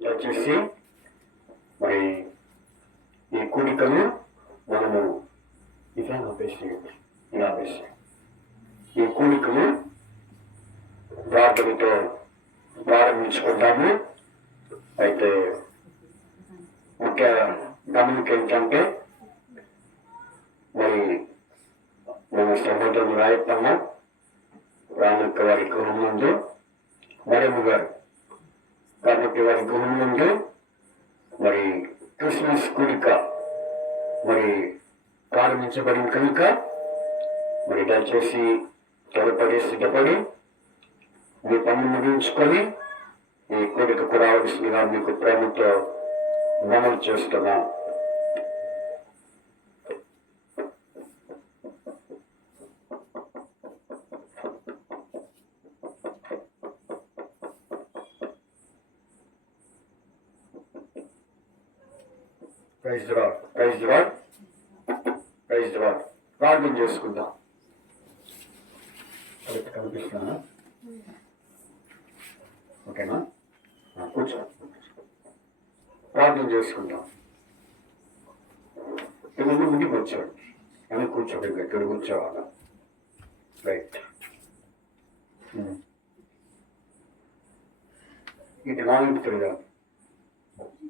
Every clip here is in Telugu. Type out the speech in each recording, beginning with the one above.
దయచేసి మరి ఈ కూడికను మనము ఈ కూడికను ప్రార్థనతో ప్రారంభించుకుంటాము. అయితే ముఖ్య గమనిక ఏంటంటే మరి మన సహోదరులు రాయప్పన్న రామక్క వారి గృహం ముందు మరమ్మ గారు కాబట్టి వారి గృహం ముందు మరి క్రిస్మస్ కూడిక మరి ప్రారంభించబడింది కనుక మరి దయచేసి త్వరపడి సిద్ధపడి మీ పనులు ముగించుకొని ఈ కూడికకు రావాల్సిందిగా మీకు ప్రేమతో మనవి చేస్తున్నాం. ప్రార్థన చేసుకుందాం. కనిపిస్తున్నా ఓకేనా? కూర్చో, ప్రార్థన చేసుకుందాం. ముందుకు వచ్చాడు అని కూర్చోండి, ఇక్కడ కూర్చోవాలా? రైట్. ఇటు నాలుగు తిరిగారు,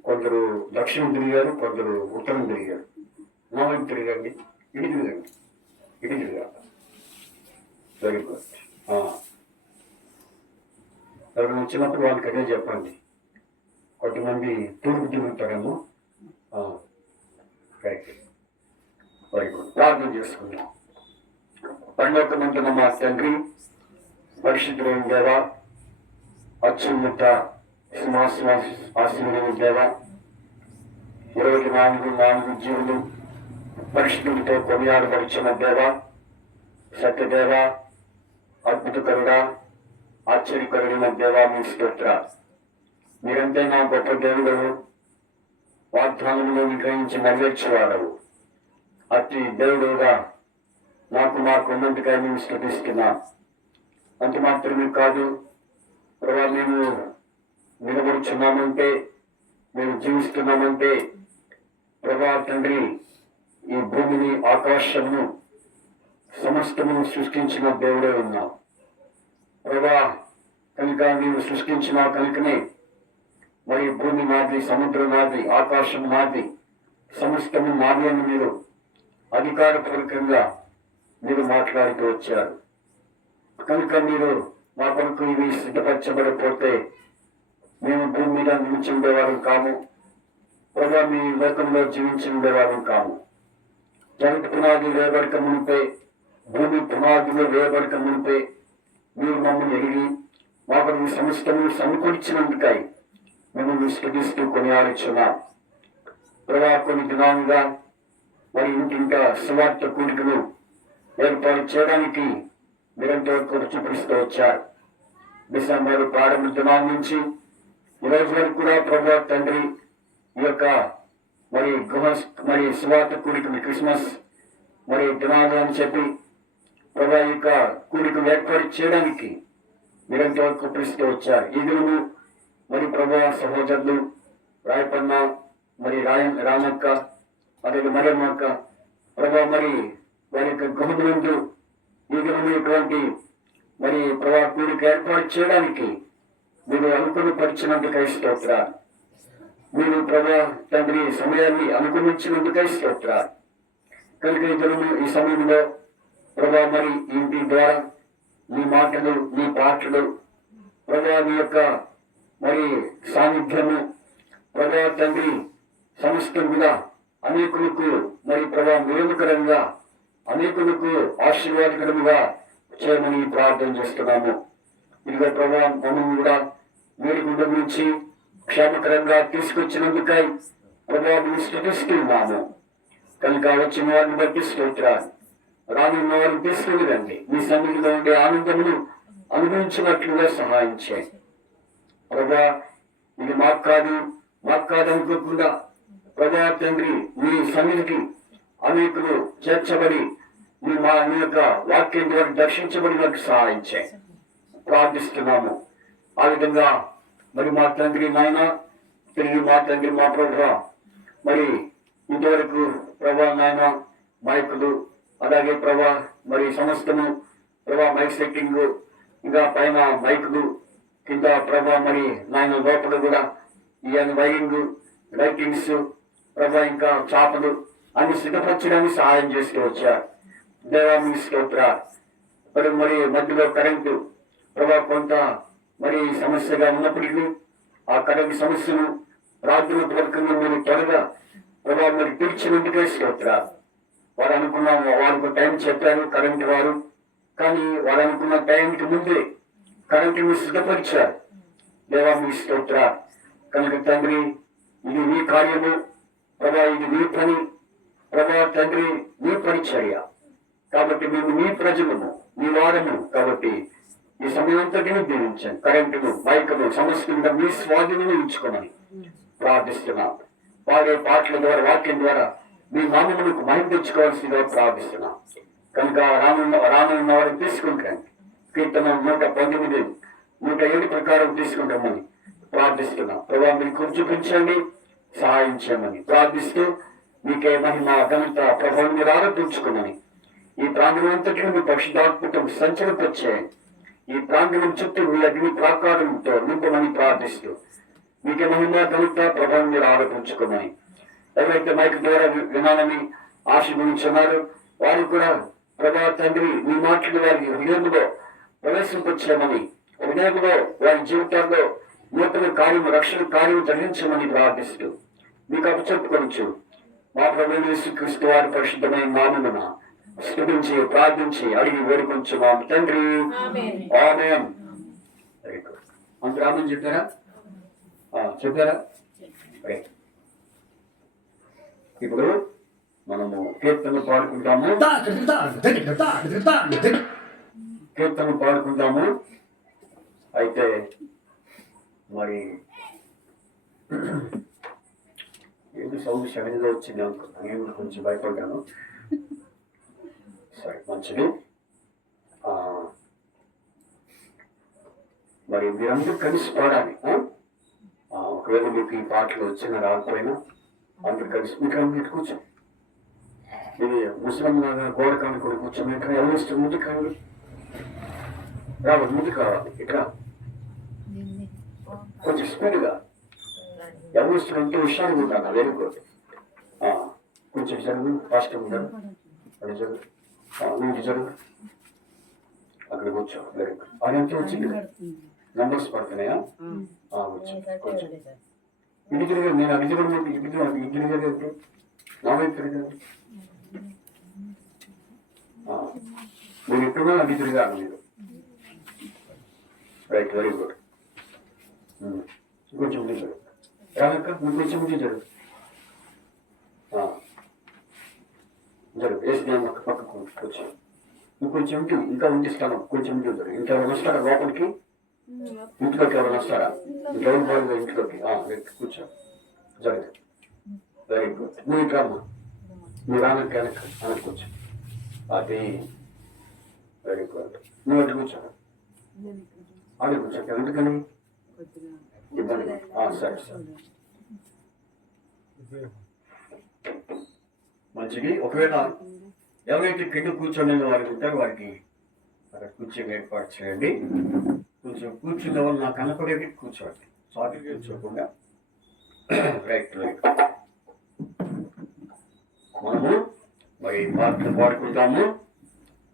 కొందరు దక్షిణం తిరిగారు, కొందరు ఉత్తరం తిరిగారు. నాలుగు తిరగండి, ఇటు తిరగండి, ఇటు తిరగాలి. Very good. ఎవరైనా వచ్చినప్పుడు వాళ్ళకి అదే చెప్పండి. కొంతమంది తూర్పు తిరుగుతారేమో. Right, very good. ప్రార్థన చేసుకుందాం. పరలోకమందున్న మా తండ్రి, పరిశుద్ధులైన దేవ, అత్యున్నత సింహాసన ఆశీర్వదించిన దేవ, 24 జీవులు పరిశుద్ధులతో కొనియాడబడిచిన దేవ, సత్యదేవ, అద్భుతకరుడ, ఆశ్చర్యకరుడైన దేవ, మీ స్తోత్ర. మీరంతైనా గొప్ప దేవుడు, వాగ్దానములను గ్రహించి నెరవేర్చేవాడవు. అతి దేవుడుగా మాకు ఉన్నందుకై మేము స్తుతిస్తున్నాం. అంత మాత్రమే కాదు ప్రభా, మేము నిలబడుచున్నామంటే, మేము జీవిస్తున్నామంటే ప్రభా తండ్రి, ఈ భూమిని ఆకాశమును సమస్తమును సృష్టించిన దేవుడే ఉన్నావు ప్రభా. కనుక నీవు సృష్టించిన కనుకనే మరి భూమి నాది, సముద్రం నాది, ఆకాశం నాది, సమస్తము నాది అని మీరు అధికారపూర్వకంగా మీరు మాట్లాడుతూ వచ్చారు. కనుక మీరు మా కొరకు ఇవి సిద్ధపరచబడిపోతే మేము భూమి మీద నిలిచి ఉండేవారు కాము ప్రభా, మీ లోకంలో జీవించి ఉండేవారు కాము. జగత్ పునాది వేయబడక మునిపే, భూమి పునాదులు వేయబడక మునిపే మీరు మమ్మల్ని ఎరిగి మా కొరకు సమస్తము సమకూర్చినందుకై మిమ్మల్ని స్తుతిస్తూ కొనియాడుచున్నాం ప్రభా. కొన్ని దినాలుగా మరి ఇంటింకా సువార్త కూడికలు ఏర్పాటు చేయడానికి మీరంతో చూపిస్తూ వచ్చారు. డిసెంబర్ ప్రారంభ దినాల నుంచి ఈ రోజు వరకు కూడా ప్రభా తండ్రి, ఈ యొక్క మరి సువార్త కూడికలు క్రిస్మస్ మరి దినాలు అని చెప్పి ప్రభా ఈ యొక్క కూడికలు ఏర్పాటు చేయడానికి మీరంతో చూపిస్తూ వచ్చారు. ఈ దినము మరి ప్రభా సహోదరులు రాయపన్న, మరి రామక్క, అదే మరమ్మక్క ప్రభా, మరి వారి యొక్క గృహములందు ఈ దినము ఇటువంటి మరి ప్రభా కూడిక ఏర్పాటు చేయడానికి మీరు అనుకుని పరిచినందుకై స్తోత్రాలు. మీరు ప్రభా తండ్రి సమయాన్ని అనుకూలించినందుకై స్తోత్రాలు. కనుక ఈ దినము ఈ సమయంలో ప్రభా మరి ఇంటి ద్వారా మీ మాటలు, మీ పాటలు ప్రభా, మీ యొక్క మరి సాన్నిధ్యము ప్రభా తండ్రి సమస్తముగా అనేకులకు మరి ప్రభా మేలుకరంగా, అనేకులకు ఆశీర్వాదకరముగా చేయమని ప్రార్థన చేస్తున్నాము. ఇదిగో ప్రభా మమ్మల్ని కూడా మేలుగుండ నుంచి క్షేమకరంగా తీసుకొచ్చినందుకై ప్రభా మేము స్తుతిస్తున్నాము. కనుక వచ్చిన వారిని బట్టి స్తోత్రాలు. రానున్న వారిని తీసుకుని రండి. మీ సన్నిధిలో ఉండే ఆనందమును అనుభవించినట్లుగా సహాయం చేయండి ప్రభా. ఇది మాకు కాదు అనుకోకుండా ప్రభా తండ్రి, మీ సన్నిధికి అనేకులు చేర్చబడి మీ యొక్క వాక్యం ద్వారా దర్శించబడినట్టు సహాయం చేయండి ప్రార్థిస్తున్నాము. ఆ విధంగా మరి మా తండ్రి నాయన తిరిగి మా తండ్రి మా ప్రభా మరి ఇంతవరకు ప్రభా నాయన మైకులు అలాగే ప్రభా మరి సమస్తము ప్రభా మైక్ సెట్టింగ్ ఇంకా పైన మైకులు కింద ప్రభా మరి నాయన లోపల కూడా ఈయన వైరింగ్ లైటింగ్స్ ప్రభా ఇంకా చాపలు అన్ని సిద్ధపరచడానికి సహాయం చేస్తూ వచ్చారు. దేవా మీ స్తోత్ర. మరి మధ్యలో కరెంటు ప్రభా కొంత మరి సమస్యగా ఉన్నప్పటికీ ఆ కరెంటు సమస్యను రాత్రుల పూర్వకంగా మీరు త్వరగా ప్రభావ మరి తీర్చినందుకే స్తోత్ర. వారు అనుకున్న వారికి టైం చెప్పారు కరెంటు వారు, కానీ వారు అనుకున్న టైంకి ముందే కరెంటును సిద్ధపరిచారు. దేవా మీ స్తోత్ర. కనుక తండ్రి ఇది నీ కార్యము ప్రభా, ఇది నీ పని ప్రభా తండ్రి, నీ పరిచర్య కాబట్టి మేము నీ ప్రజలము నీ వారము కాబట్టి ఈ సమయంతటిని దీవించండి. కరెంటును మైకును సమస్యంగా మీ స్వాధీనం ఉంచుకోమని ప్రార్థిస్తున్నాం. పాడే పాటల ద్వారా వాక్యం ద్వారా మీ నామములకు మహిమ తెచ్చుకోవాల్సిందిగా ప్రార్థిస్తున్నాం. కనుక రానున్న వారిని తీసుకుంటాను. కీర్తన 119, 107 ప్రకారం తీసుకుంటామని ప్రార్థిస్తున్నాం. ప్రభావ మీరు కూర్చోపించండి, సహాయం చేయమని ప్రార్థిస్తూ మీకే మహిమ ఘనత ప్రభావం మీరు ఆరోపించుకున్నామని ఈ ప్రాంగణం అంతటిని మీ పరిశుద్ధాత్మకం సంచరింపచేయండి. ఈ ప్రాంగణం చుట్టూ మీ అగ్ని ప్రాకారంతో నింపమని ప్రార్థిస్తూ మీకే మహిమ ఘనత ప్రభావం మీరు ఆరోపించుకున్నామని ఎవరైతే మైక్ ద్వారా వినాలని ఆశీర్వదించున్నారో వారు కూడా ప్రభా తండ్రి మీ మాటలు వారి హృదయంలో ప్రవేశింపచేయమని, హృదయంలో వారి జీవితాల్లో నూతన కార్యం రక్షణ కార్యం జరిగించమని ప్రార్థిస్తూ మీకు అప్పచెప్పుకొనొచ్చు మా ప్రభువైన యేసుక్రీస్తు వారి పరిశుద్ధమైన నామమున స్తుతించి ప్రార్థించి అడిగి వేడుకొంచున్నాం తండ్రి. ఆమేన్. Very good. అందరూ ఆమేన్ చెప్పారా? చెప్పారా? ఇప్పుడు మనము కీర్తనలు పాడుకుంటాము. కీర్తనలు పాడుకుంటాము. అయితే మరి ఏదో సౌండ్ సడన్గా వచ్చింది అనుకున్నాను. నేను కూడా కొంచెం భయపడ్డాను. సరే మంచిది. మరి మీరందరూ కలిసి పాడాలి. ఒకవేళ మీకు ఈ పాటలు వచ్చినా రాకపోయినా అందరు కలిసి మీకు కూర్చో. ఇది ముస్లిం గోడ కాని కూడా కూర్చోండి. ఇక్కడ ఎవరు ఇష్టం ముందు కావాలి రావాలి, ముందు కావాలి. ఇక్కడ కొంచెం స్పీడ్గా ఎవరు ఇష్టం అంటే హుషారుగా ఉంటాను. Very good. కొంచెం జరుగు, ఫాస్ట్గా ఉంటాను. అది జరుగు, నీకు జరుగు, అక్కడ కూర్చో. Very good. అది ఎంత వచ్చింది? నంబర్స్ పడుతున్నాయా? వచ్చి కొంచెం ఇటు తిరిగి నేను అది తిరిగి ఇటు తిరిగి నా వైపు తిరిగాను. మీరు ఎప్పుడున్నా అది తిరిగాను మీరు. Right, very good. కొంచెం ముందు జరుగు రాక, కొంచెం ముందు జరుగు జరుగు. వేసి నేను పక్కకు వచ్చి ఇంకొంచెం ఇంకా ఉండిస్తాను. కొంచెం ముందు జరుగు. ఇంకెవరు వస్తారా లోపలికి? ఇంట్లోకి ఎవరు వస్తారా? ఇంకెవరు బాగుంది ఇంట్లోకి? కూర్చో, జరుగు. Very good. నువ్వు ఇట్రామ్మా, నువ్వు రానకి వెనక్కి కూర్చో. అది వెరీ గుడ్. నువ్వు అటు కూర్చో, అది కూర్చో. ఎందుకని ఇబ్బంది? సరే సరే మంచిది. ఒకవేళ ఎవరైతే కింద కూర్చొని వారికి ఉంటారో వారికి అక్కడ కూర్చొని ఏర్పాటు చేయండి. కొంచెం కూర్చున్న వాళ్ళు నాకు కనపడేది కూర్చోండి, సాటి కూర్చోకుండా. Right right. మనము మరి పాటలు పాడుకుంటాము.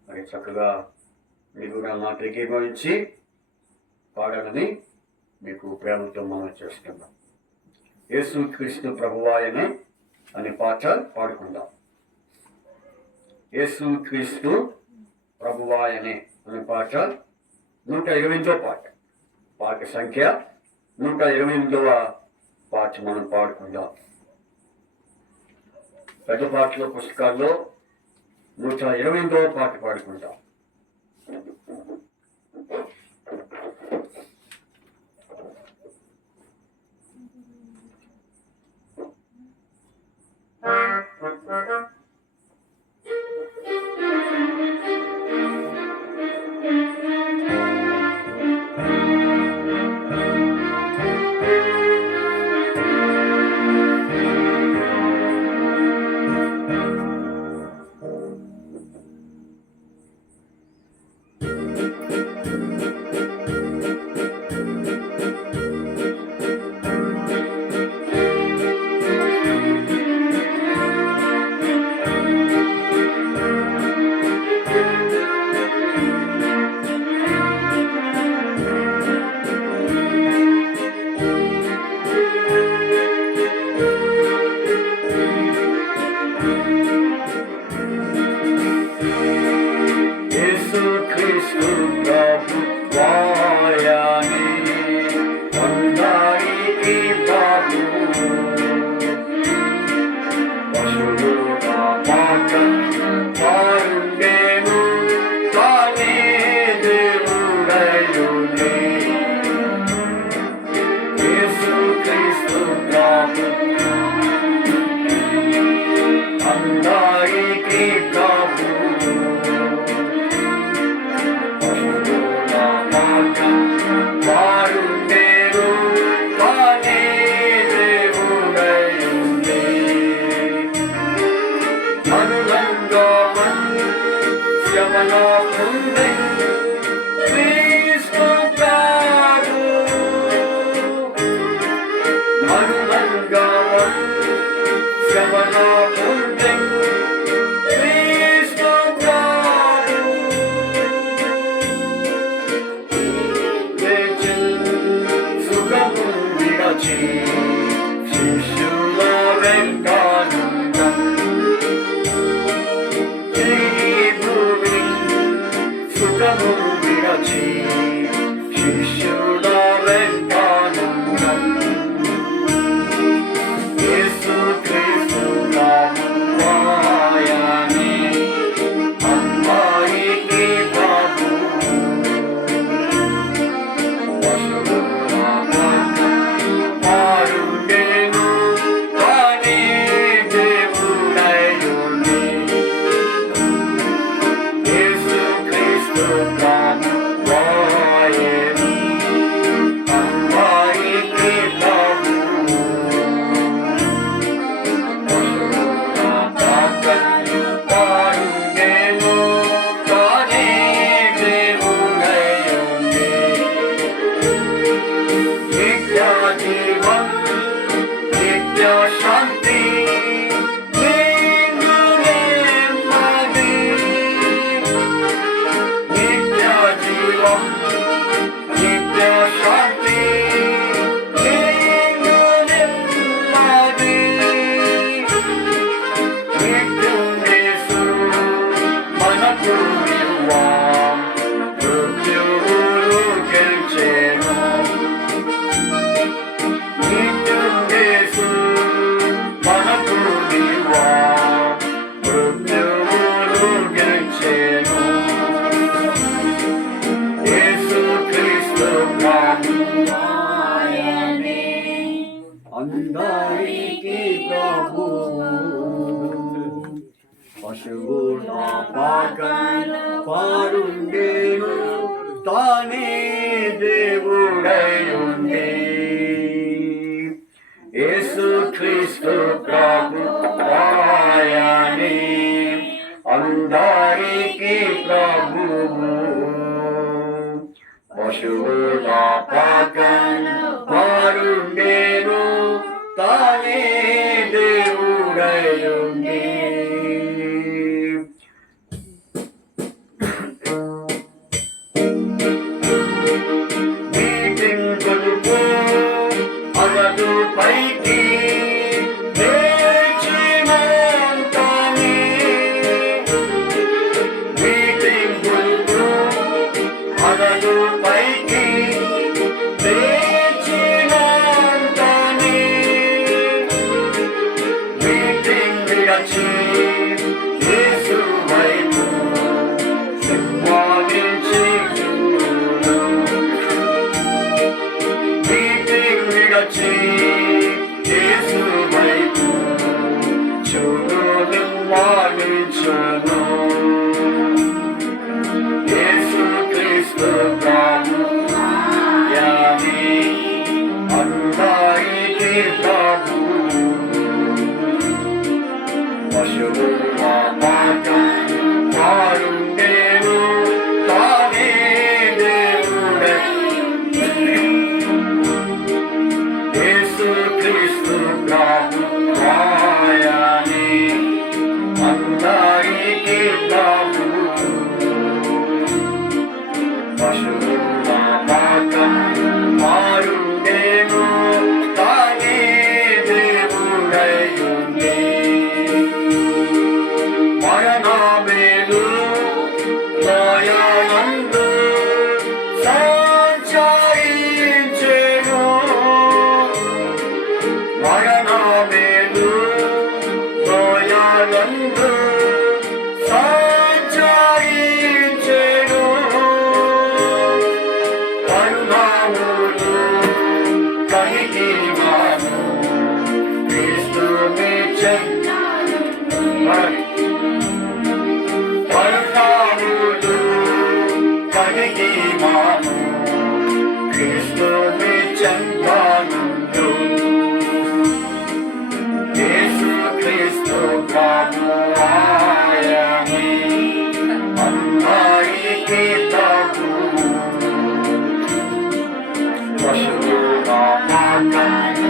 మరి చక్కగా మీరు నా మాటకి ఏకీభవించి పాడాలని మీకు ప్రేమతో మనం చేస్తున్నాం. యేసుక్రీస్తు ప్రభువాయనే అనే పాట పాడుకుందాం. యేసుక్రీస్తు ప్రభువాయనే అనే పాట 128వ పాట. పాట సంఖ్య 128వ పాట మనం పాడుకుందాం. పెద్ద పాటల పుస్తకాల్లో 128వ పాట పాడుకుంటాం. మరుగంగా శ్రవణ పుణ్యం క్రీస్తు ప్రభు సుఖము విరచి శిష్యుల వెంటానందం భూమి సుఖము విరచి శిష్యుల వెంటానందం యేసు క్రీస్తు నామముయాని అమ్మాయికి ప్రభు మారుండెను తానే దేవుడయుండి యేసు క్రీస్తు నామముయాని అమ్మాయికి ప్రభు మారుండెను తానే దేవుడయుండి నిత్య జీవం నిత్య శాంతి నిన్ను నెమ్మది నిత్య జీవం నిత్య శాంతి నిన్ను నెమ్మది నిత్యుండేసు మనకు ఇవ్వా మృత్యువును గెలిచెను నిత్యుండేసు మనకు ఇవ్వా మృత్యువును గెలిచెను యేసు క్రీస్తు ప్రభువాయనే అందరికీ ప్రభువు పశువు నా పాకన పారుండేను తానే దేవుడయుండి యేసు క్రీస్తు ప్రభువాయనే అందరికీ ప్రభువు పశువు నా పాకన పారుండేను తానే దేవుడయుండి నీతింగులుపు అగదు పైకి లేచినంతనే నీతింగులుపు అగదు పైకి లేచినంతనే మీటింగ్ విరచి యేసు వైపు సింహాలించి చూడు మీటింగ్ విరచి యేసు వైపు చూడు నిమ్మాలించును యేసు క్రీస్తు ప్రభువాయనే అందరికీ ప్రభువు పశువు నా పాకన పారుండెను తానే దేవుడయుండి యేసు క్రీస్తు ప్రభువాయనే అందరికీ ప్రభువు పశువు నా పాకన పారుండెను తానే దేవుడయుండి మరణమేలు లోయలందు సంచరించెను మరణమేలు లోయలందు సంచరించెను కరుణాములు కలిగి మాను క్రీస్తు కరుణాములు కలిగి మాను క్రీస్తు చెందానుండు యేసు క్రీస్తు ప్రభువాయనే అందరికీ ప్రభువు పశువు నా పాకన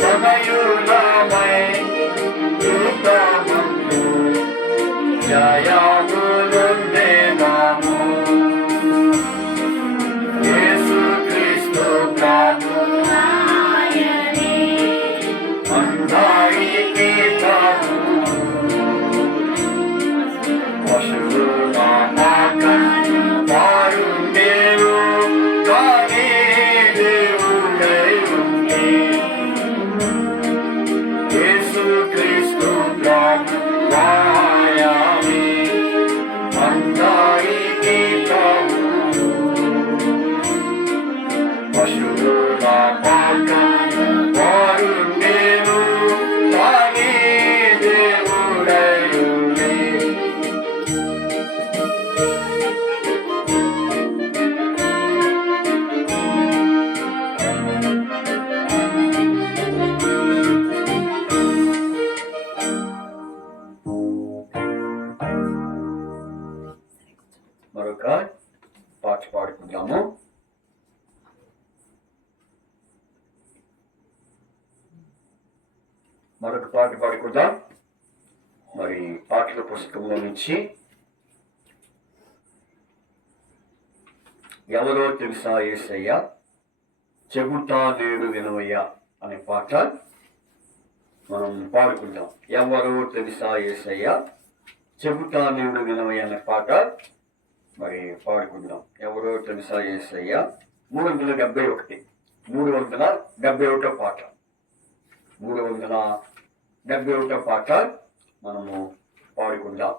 తనయులమై యుద్ధమందు జయమునొందెదము. యేసుక్రీస్తు ప్రభువు అందరికీ ప్రభువు. పశువుల పాకను వారుండెను కానీ దేవుడై ఉండే. యేసుక్రీస్తు ప్రభువు ఆయనే అందరికీ ప్రభువు. పశువుల పాకను వారుండెను కానీ దేవుడై ఉండే. మరొక పాట పాడుకుందాము. మరొక పాట పాడుకుందాం. మరి పాటల పుస్తకంలో నుంచి ఎవరో తెలుసా యేసయ్య చెబుతా నేడు వినవయ్యా అనే పాట మనం పాడుకుందాం. ఎవరో తెలుసా యేసయ్య చెబుతా నేడు వినవయ్య అనే పాట మరి పాడుకుందాం. ఎవరో తెలుసా యేసయ్య 371 371 పాట 371 పాట మనము పాడుకుందాం.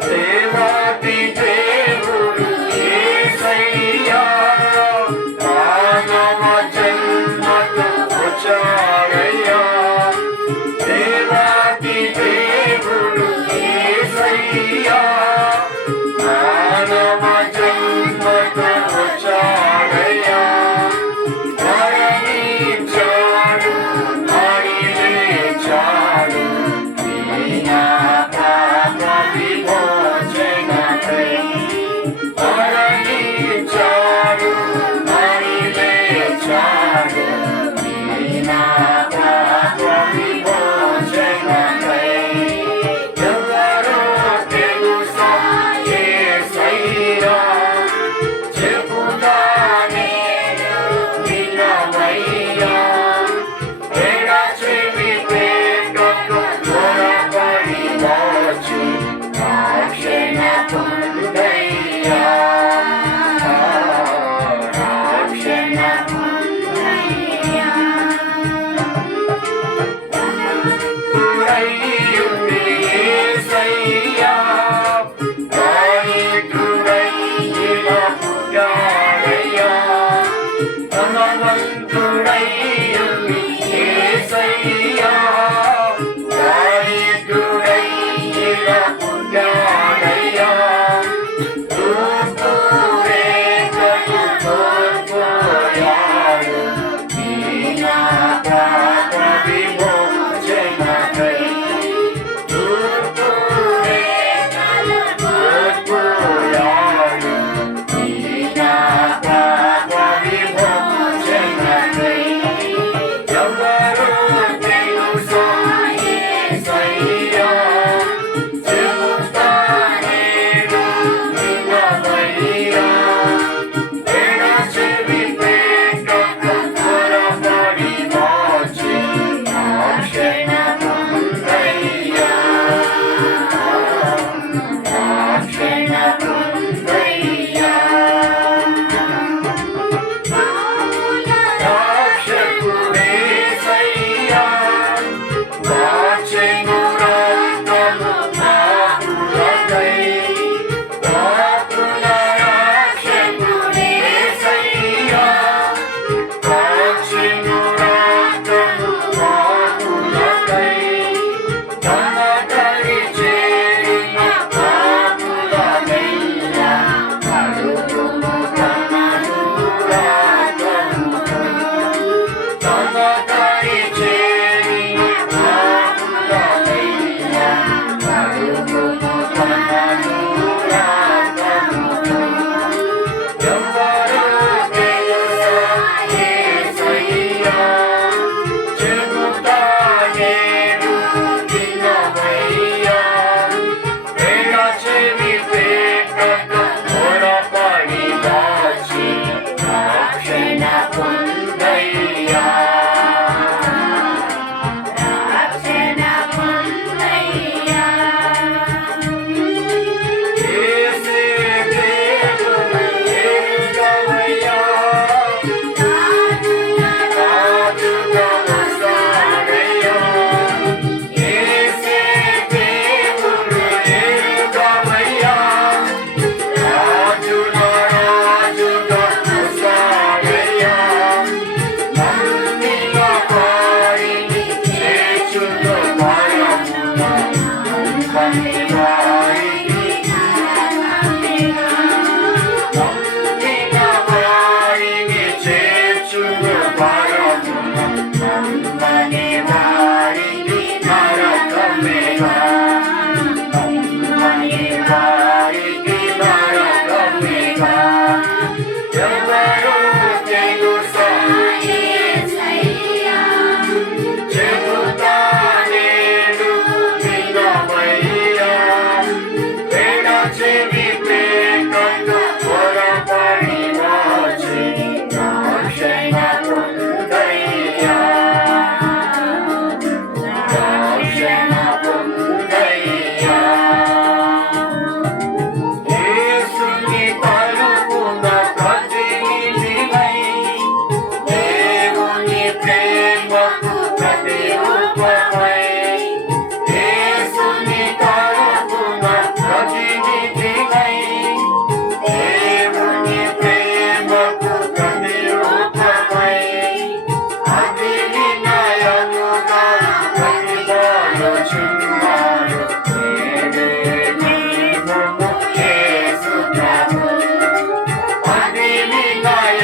దేవాది దేవుడు యేసయ్య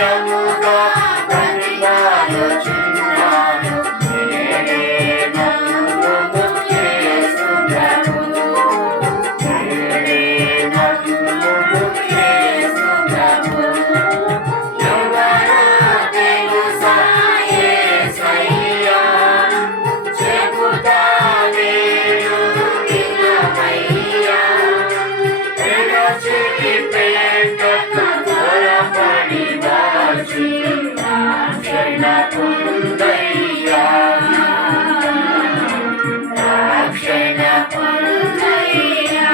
ధైర్యముగా బ్రతిమాలుచున్నాను. నేనే నమ్ముము యేసు ప్రభు. నేనే నమ్ముము యేసు ప్రభు. ఎవరో తెలుసా యేసయ్యా, చెబుతా నేను వినవయ్యా. ఎడచెవి పెట్టకు త్వరపడి దాచి రక్షణ పొందయ్యా. రక్షణ పొందయ్యా.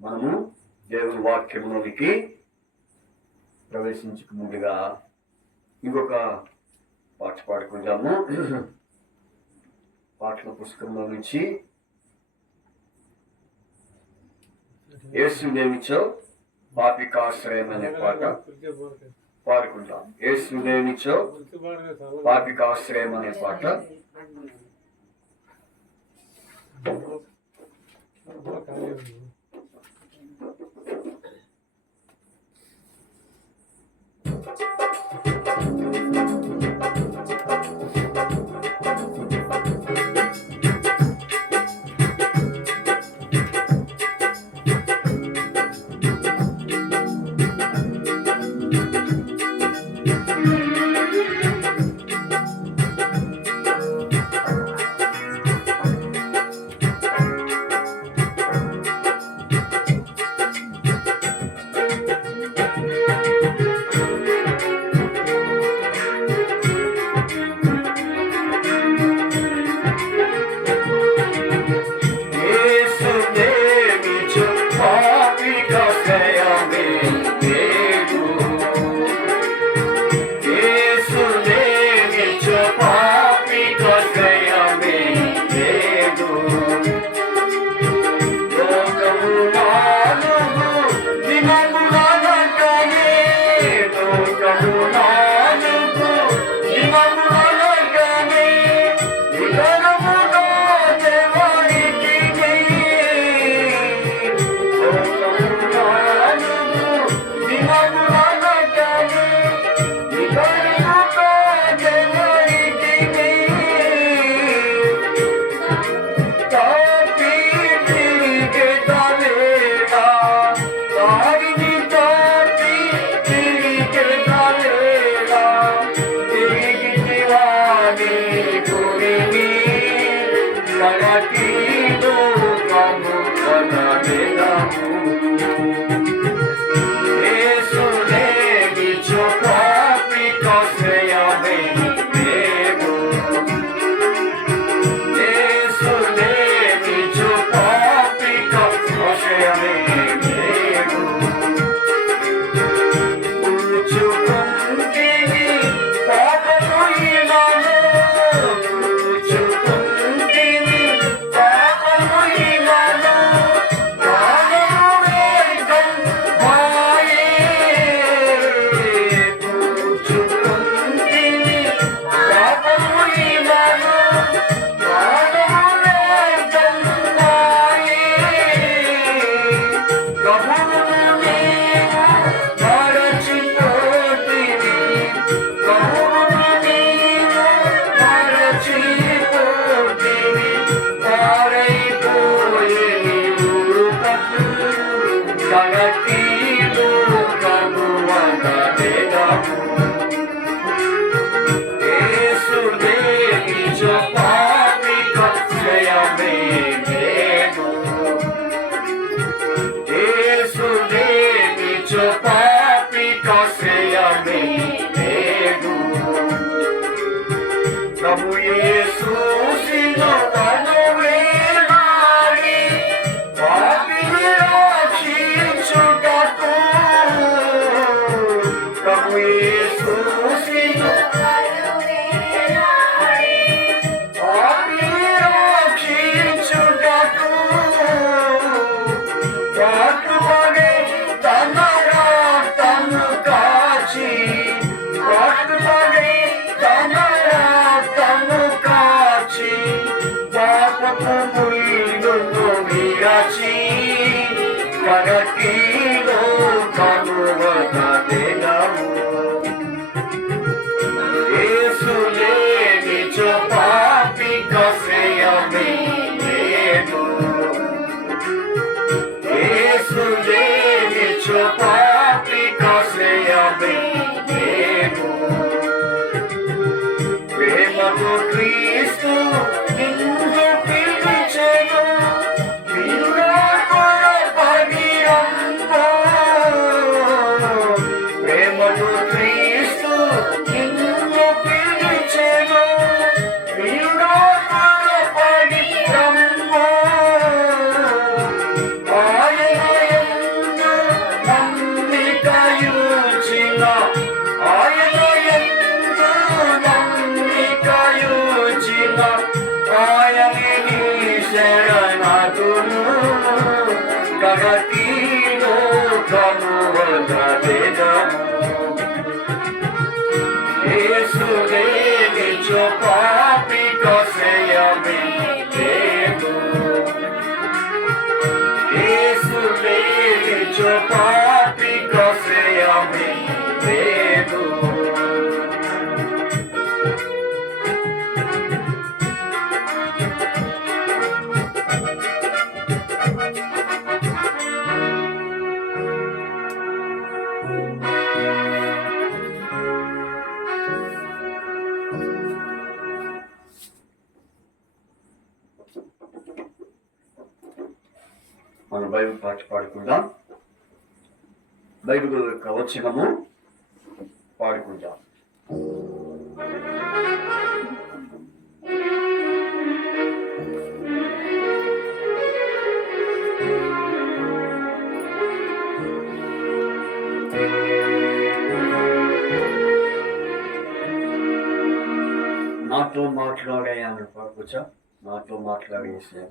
మనము దేవుని వాక్యంలోనికి ప్రవేశించక ముందుగా ఇంకొక పాట పాడుకుంటాము. పాటల పుస్తకంలో నుంచి యేసు నేమిచ్చో పాపికాశ్రయం అనే పాట పాడుకుంటాం. యేసు నేమిచ్చో పాపికాశ్రయం అనే పాట. Prabhu Jesus sinovano velari papini rakshinchutaku Prabhu Jesus sinovano velari papini rakshinchutaku Tatuvage tanara పాపికాశ్రయమే లేదు. ప్రేమతో క్రీస్తు నిన్ను పిలిచెను, ప్రేమతో క్రీస్తు నిన్ను పిలిచెను, పడి రమ్ము. ఆయనయందు నమ్మికయుంచిన, ఆయనయందు నమ్మికయుంచిన, ఆయనే నీ శరణార్థులు. జగతిలో కనువదలెదము, యేసువే నిజ పాపికాశ్రయమే లేదు. యేసువే నిజ పాపికాశ్రయమే లేదు. మన బైబిల్ పాట పాడుకుందాం. బైబిల్ యొక్క వచనము పాడుకుందాం. నాతో మాట్లాడాయని పాడుకోవచ్చా? నాతో మాట్లాడేసాను.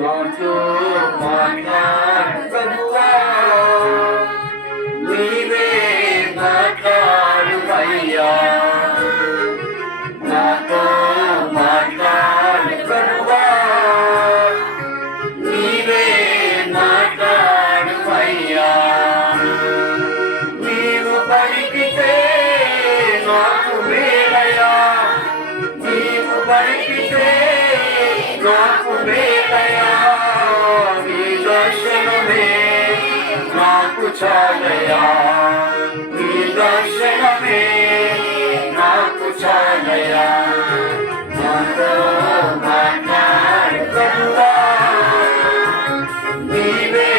నాతో మాట్లాడు ప్రభువా, నీవే మాట్లాడువయ్యా. నాతో మాట్లాడు ప్రభువా, నీవే మాట్లాడువయ్యా. నీవు పలికితే నాకు మేలయ్యా, నీవు పలికితే నాకు మేలయ్యా. నీ దర్శనమే నాకు చాలయ్యా, నీ దర్శనమే నాకు చాలయ్యా. నాతో మాట్లాడు ప్రభువా, నీవే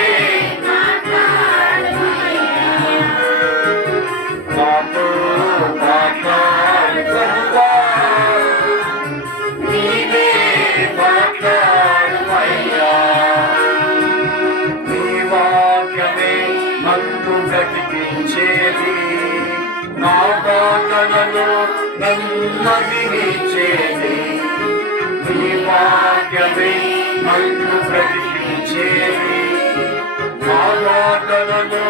నాతో మాట్లాడు ప్రభువా, నీవే మాట్లాడువయ్యా. నీ వాక్యమే నన్ను బ్రతికించేది, నా బాధలలో నెమ్మదినిచ్చేది. నీ వాక్యమే నన్ను బ్రతికించేది, నా బాధలలో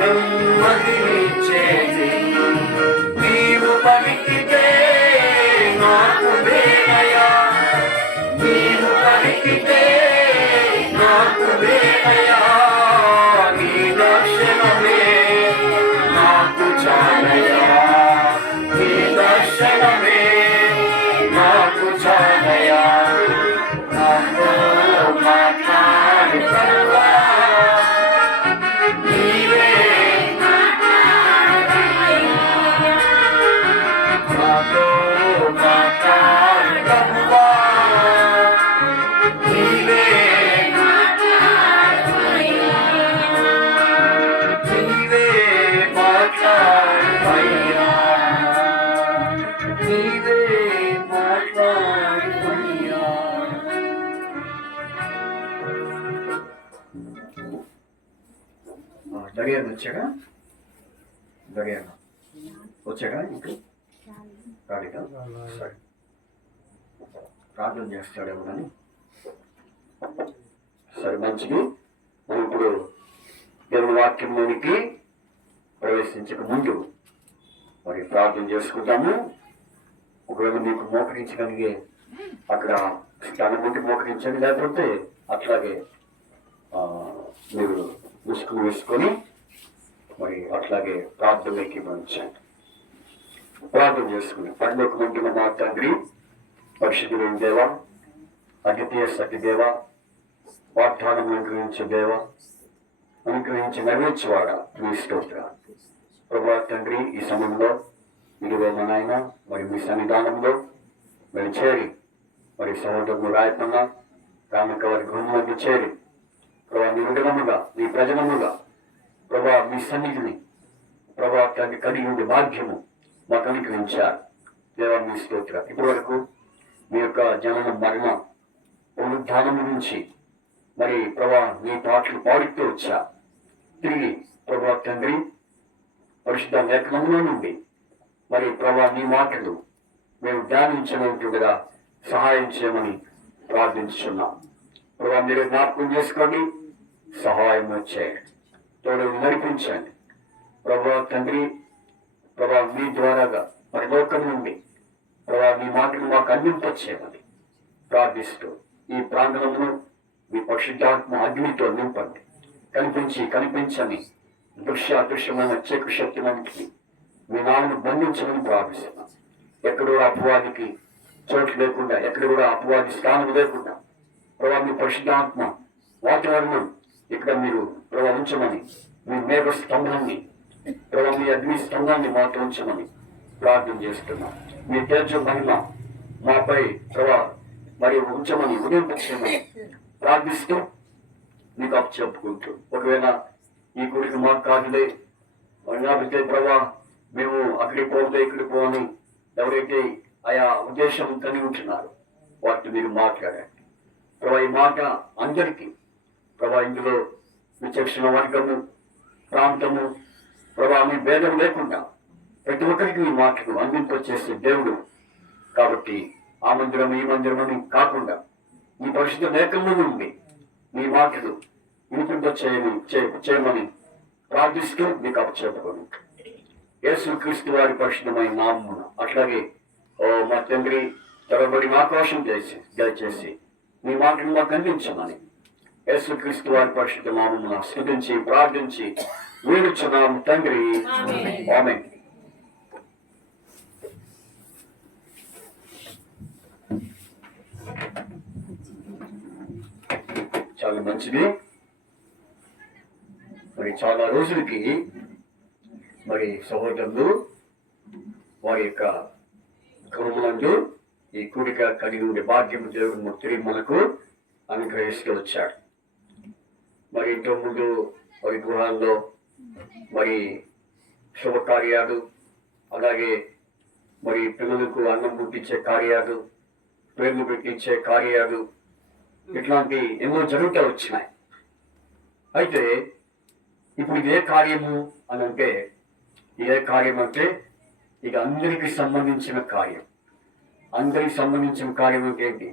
నెమ్మదినిచ్చేది. నీవు పలికితే నాకు మేలయ్యా, నీవు పలికితే నాకు మేలయ్యా. నీ దర్శనమే నాకు చాలయ్యా, నీ దర్శనమే నాకు చాలయ్యా. నాతో మాట్లాడు ప్రభువా, నీవే నాతో మాట్లాడు ప్రభువా, నీవే నీవే మాట్లాడువయ్యా, నీవే మాట్లాడువయ్యా. దర్యాలు వచ్చాగా, దర్యాలు వచ్చాగా ఇంకా కాడిగా సరే ప్రార్థన చేస్తాడేమో కానీ సరే మంచిది. మనం ఇప్పుడు దేవుని వాక్యంలోనికి ప్రవేశించక ముందు మరి ప్రార్థన చేసుకుంటాము. ఒకవేళ మీకు మోకరించగలిగే అక్కడ స్థానం ఉంటే మోకరించండి, లేకపోతే అట్లాగే మీరు ముసుగులు వేసుకొని మరి అట్లాగే ప్రార్థనలోకి పంపించండి. ప్రార్థన చేసుకుని పరలోకమంటున్న మా తండ్రి, పరిశుద్ధులైన దేవ, అద్వితీయ సత్య దేవ, వాగ్దానం అనుగ్రహించే దేవ, అనుగ్రహించి నెరవేర్చేవాడా మీ స్తోత్రాలు. ప్రభా తండ్రి, ఈ సమయంలో ఇదిగో మా నాయన మరి మీ సన్నిధానంలో మరి చేరి మరి సహోదరులు రాయకుండా రామక వారి గృహంలోకి చేరి ప్రభా నిరుడనముగా మీ ప్రజనముగా ప్రభా మీ సన్నిధిని ప్రభా తండ్రి కలిగి ఉండే భాగ్యము మాకు అనుగ్రహించారు. దేవా మీ స్తోత్ర. ఇప్పటి వరకు మీ యొక్క జనన మరణ పునరుద్ధానం నుంచి మరి ప్రభా మీ పాటలు పాడుతూ వచ్చా. తిరిగి ప్రభా తండ్రి పరిశుద్ధ లేఖనంలో నుండి మరి ప్రభా మీ మాటలు మేము ధ్యానించమంటుండగా సహాయం చేయమని ప్రార్థించున్నాం. ప్రభా మీరు జ్ఞాపకం చేసుకోండి, సహాయం చేయండి, తోడు నడిపించండి. ప్రభా తండ్రి, ప్రభా మీ ద్వారాగా పరలోకం నుండి ప్రభా మీ మాటలు మాకు అందింపచేయమని ప్రార్థిస్తూ ఈ ప్రాంగణమును మీ పరిశుద్ధాత్మ అగ్నితో నింపండి. కనిపించని దృశ్యాదృశ్యమైన చీకటి శక్తులన్నింటినీ మీ నామను బంధించమని ప్రార్థిస్తున్నాం. ఎక్కడ కూడా అపవాదికి చోటు లేకుండా, ఎక్కడ కూడా అపవాది స్థానం లేకుండా ప్రభా మీ పరిశుద్ధాత్మ వాతావరణం ఇక్కడ మీరు ప్రభా ఉంచమని, మీ మేఘ స్తంభాన్ని ప్రభా మీ అగ్ని స్తంభాన్ని మాతో ఉంచమని ప్రార్థన చేస్తున్నాం. మీ తేజ మహిమ మాపై ప్రభా మరి ఉంచమని ఉదయింపచేయమని ప్రార్థిస్తూ మీకు అప్పు చెప్పుకుంటూ, ఒకవేళ ఈ గుడికి మాకు కాదులే లేకపోతే ప్రభా మేము అక్కడికి పోతే ఇక్కడికి పోని ఎవరైతే ఆయా ఉద్దేశం కలిగి ఉంటున్నారు వాటిని మీరు మాట్లాడండి. ప్రభా ఈ మాట అందరికీ ప్రభా ఇందులో విచక్షణ వర్గము ప్రాంతము ప్రభా మీ భేదం లేకుండా ప్రతి ఒక్కరికి ఈ మాటలు అందింపచేసే దేవుడు కాబట్టి ఆ మందిరం ఈ మందిరం అని కాకుండా ఈ పరిశుద్ధ లేఖంలో నుండి మీ మాటలు చేయమని ప్రార్థిస్తూ మీకు అప్పచెప్పుకోండి. యేసుక్రీస్తు వారి పరిశుద్ధమైన నామమున అట్లాగే మా తండ్రి తరబడి ఆకాశం దయచేసి మీ మాటలు మాకు అందించమని యేసుక్రీస్తు వారి పరిశుద్ధ నామమున స్తుతించి ప్రార్థించి వేడుచున్నాం తండ్రి, ఆమేన్. చాలా మంచిది. మరి చాలా రోజులకి మరి సహోదరులు వారి యొక్క గృహములందు ఈ కూడిక కలిగి ఉండే భాగ్యం దేవుడు తిరిగి మనకు అనుగ్రహిస్తూ వచ్చాడు. మరి ఇంతకుముందు వారి గృహాల్లో మరి శుభకార్యాలు, అలాగే మరి పిల్లలకు అన్నం పుట్టించే కార్యాలు, పేర్లు పెట్టించే కార్యాలు, ఇట్లాంటి ఎన్నో జరుగుతూ వచ్చినాయి. అయితే ఇప్పుడు ఇదే కార్యము అని అంటే, ఇదే కార్యం అంటే ఇక అందరికి సంబంధించిన కార్యం. అందరికి సంబంధించిన కార్యం అంటే ఏంటి?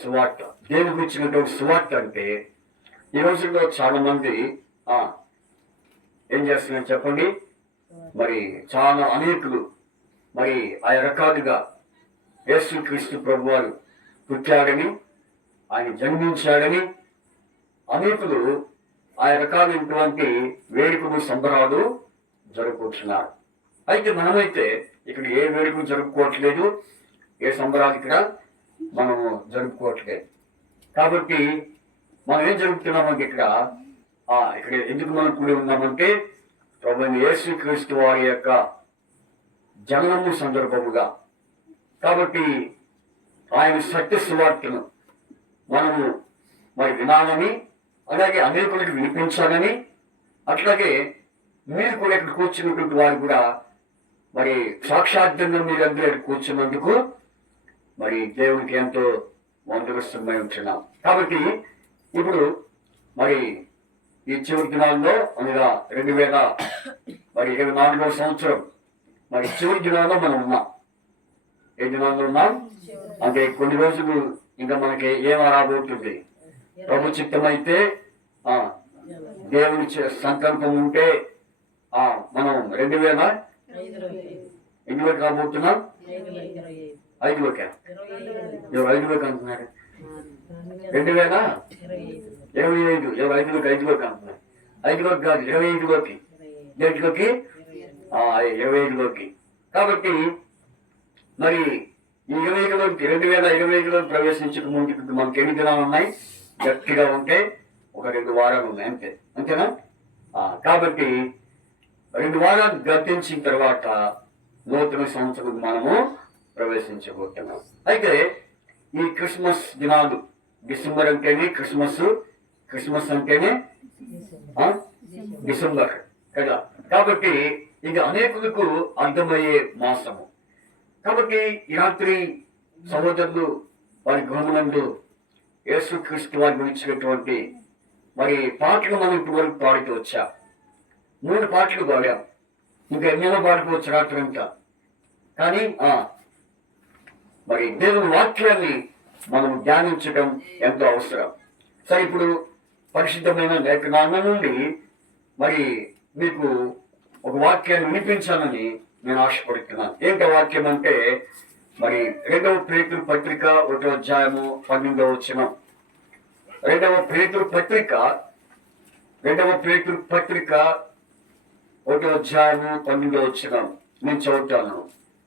సువార్త. దేవుడికి ఇచ్చినటువంటి సువార్త అంటే ఈ రోజుల్లో చాలా మంది ఏం చేస్తున్నారు చెప్పండి? మరి చాలా అనేకులు మరి ఆయా రకాలుగా యేసుక్రీస్తు ప్రభువారు పుట్టాడని, ఆయన జన్మించాడని అనేకులు ఆయా రకాలైనటువంటి వేడుకలు సంబరాలు జరుపుకుంటున్నారు. అయితే మనమైతే ఇక్కడ ఏ వేడుకలు జరుపుకోవట్లేదు, ఏ సంబరాలు ఇక్కడ మనము జరుపుకోవట్లేదు. కాబట్టి మనం ఏం జరుపుతున్నామంటే ఇక్కడ ఎందుకు మనం కూడి ఉన్నామంటే ప్రభువైన యేసుక్రీస్తు వారి యొక్క జననము సందర్భముగా. కాబట్టి ఆయన సత్య సువార్తను మనము మరి వినాలని, అలాగే అనేకులకు వినిపించాలని, అట్లాగే మీరు కూడా ఇక్కడ కూర్చున్నటువంటి వారు కూడా మరి సాక్షాత్తంగా మీరందరూ ఇక్కడ కూర్చున్నందుకు మరి దేవునికి ఎంతో వందనస్తుమై ఉంటున్నాం. కాబట్టి ఇప్పుడు మరి ఈ చివరి దినాల్లో అనగా 2024వ సంవత్సరం మరి చివరి దినాల్లో మనం ఉన్నాం. ఏ దినాల్లో ఉన్నాం అంటే కొన్ని రోజులు ఇంకా మనకి ఏం రాబోతుంది. ప్రభు చిత్తమైతే ఆ, దేవుని సంకల్పం ఉంటే మనం 2020 కాబోతున్నాం. 5 అంటున్నారు. 2025 ఎవరు 5 అంటున్నారు. 5 కాదు, 25 దేంట్లోకి 25 కాబట్టి మరి ఈ 2025 ప్రవేశించక ముందుకు మనకి ఎన్ని దినాలు ఉన్నాయి? గట్టిగా ఉంటే ఒక 2 వారాలు ఉన్నాయి, అంతేనా? కాబట్టి 2 వారాలు గతించిన తర్వాత నూతన సంవత్సరం మనము ప్రవేశించబోతున్నాం. అయితే ఈ క్రిస్మస్ దినాలు, డిసెంబర్ అంటేనే క్రిస్మస్ అంటేనే డిసెంబర్ కదా. కాబట్టి ఇది అనేకులకు అర్థమయ్యే మాసము. కాబట్టి ఈ రాత్రి సహోదరులు వారి గృహమునందు యేసుక్రీస్తు వారి గురించినటువంటి మరి పాటలు మనం ఇప్పటివరకు పాడుతూ వచ్చా. 3 పాటలు పాడాం, ఇంకా ఎన్నో పాడుకోవచ్చు రాత్రి అంతా. కానీ మరి దేవుని వాక్యాన్ని మనం ధ్యానించడం ఎంతో అవసరం. సరే, ఇప్పుడు పరిశుద్ధమైన లేఖనాల నుండి మరి మీకు ఒక వాక్యాన్ని వినిపించాలని నేను ఆశపడుతున్నాను. ఏంటో వాక్యం అంటే మరి 2వ పేతురు పత్రిక 1వ అధ్యాయము 12వ వచనం. 2వ పేతురు పత్రిక 1వ అధ్యాయము 12వ వచనం నేను చదువుతాను.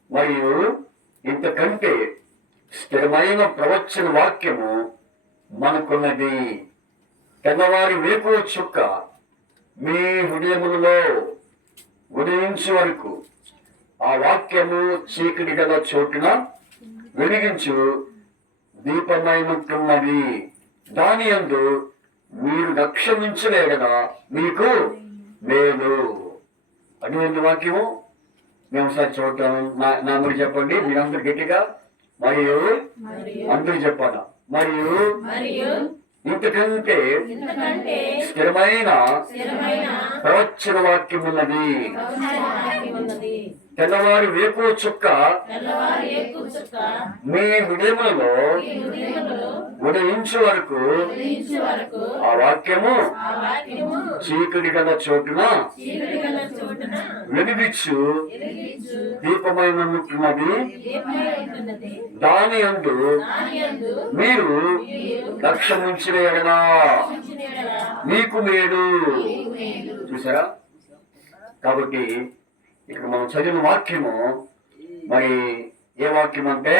మరియు ఇంతకంటే స్థిరమైన ప్రవచన వాక్యము మనకున్నది. తెల్లవారి వేకువ చుక్క మీ హృదయములలో ఉదయించే వరకు ఆ వాక్యము చీకటి గల చోటున వెలిగించు దీపమైనట్టున్నది. దాని యందు మీరు లక్ష్యమించలేగదా మీకు మేలు. అటువంటి వాక్యము మేము ఒకసారి చూద్దాము. నా మీరు చెప్పండి, మీరందరూ గట్టిగా. మరియు అందరూ చెప్పాలా? మరియు ఇంతకంటే స్థిరమైన ప్రవచన వాక్యం ఉన్నది. తెల్లవారి వేకువ చుక్క మీ హృదయములలో ఉదయించే వరకు ఆ వాక్యము చీకటి గల చోటున వెలిగించు దీపమైనది. దాని యందు మీరు లక్ష్యముంచినయెడల మీకు మేలు. చూసారా? కాబట్టి ఇక్కడ మనం చదివిన వాక్యము మరి ఏ వాక్యం అంటే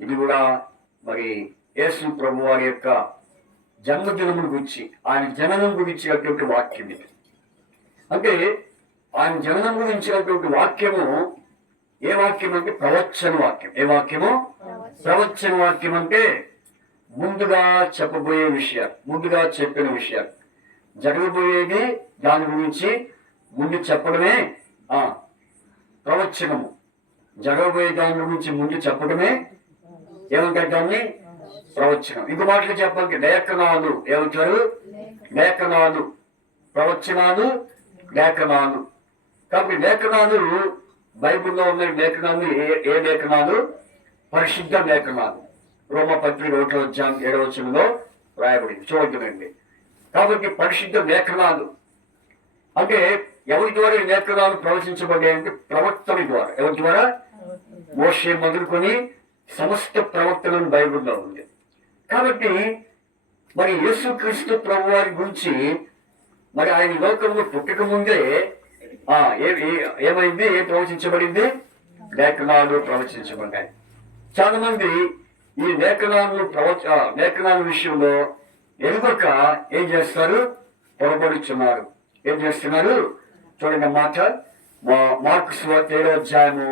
ఇది కూడా మరి యేసు ప్రభు వారి యొక్క జన్మదినమును గురించి, ఆయన జననం గురించినటువంటి వాక్యం ఇది. అంటే ఆయన జననం గురించినటువంటి వాక్యము ఏ వాక్యం అంటే ప్రవచన వాక్యం. ఏ వాక్యము? ప్రవచన వాక్యం అంటే ముందుగా చెప్పబోయే విషయాలు, ముందుగా చెప్పిన విషయాలు, జరగబోయేది దాని గురించి ముందు చెప్పడమే ప్రవచనము. జరగబోయే దాని గురించి ముందు చెప్పడమే ఏమంటారు? దాన్ని ప్రవచనం. ఇంకో మాటలు చెప్పాలి, లేఖనాలు ఏమంటారు? లేఖనాలు, ప్రవచనాలు, లేఖనాలు. కాబట్టి లేఖనాలు బైబిల్లో ఉన్న లేఖనాలు ఏ లేఖనాలు? పరిశుద్ధ లేఖనాలు. రోమపత్రిక 1వ అధ్యాయం 7వ వచనంలో రాయబడింది, చూడండి. కాబట్టి పరిశుద్ధ లేఖనాలు అంటే ఎవరి ద్వారా లేఖనాలు ప్రవచించబడ్డాయంటే ప్రవక్తల ద్వారా. ఎవరి ద్వారా? మోషే మొదలుకొని సమస్త ప్రవక్తలను బైబిల్లో ఉంది. కాబట్టి మరి యేసుక్రీస్తు ప్రభు వారి గురించి మరి ఆయన లోకంలో పుట్టక ముందే ఏమైంది? ఏం ప్రవచించబడింది? లేఖనాలు ప్రవచించబడ్డాయి. చాలా మంది ఈ లేఖనాల విషయంలో ఎరుగక ఏం చేస్తారు? పొరపడుచున్నారు. ఏం చేస్తున్నారు? చూడండి మాట. మార్కు సువార్త 7వ అధ్యాయము,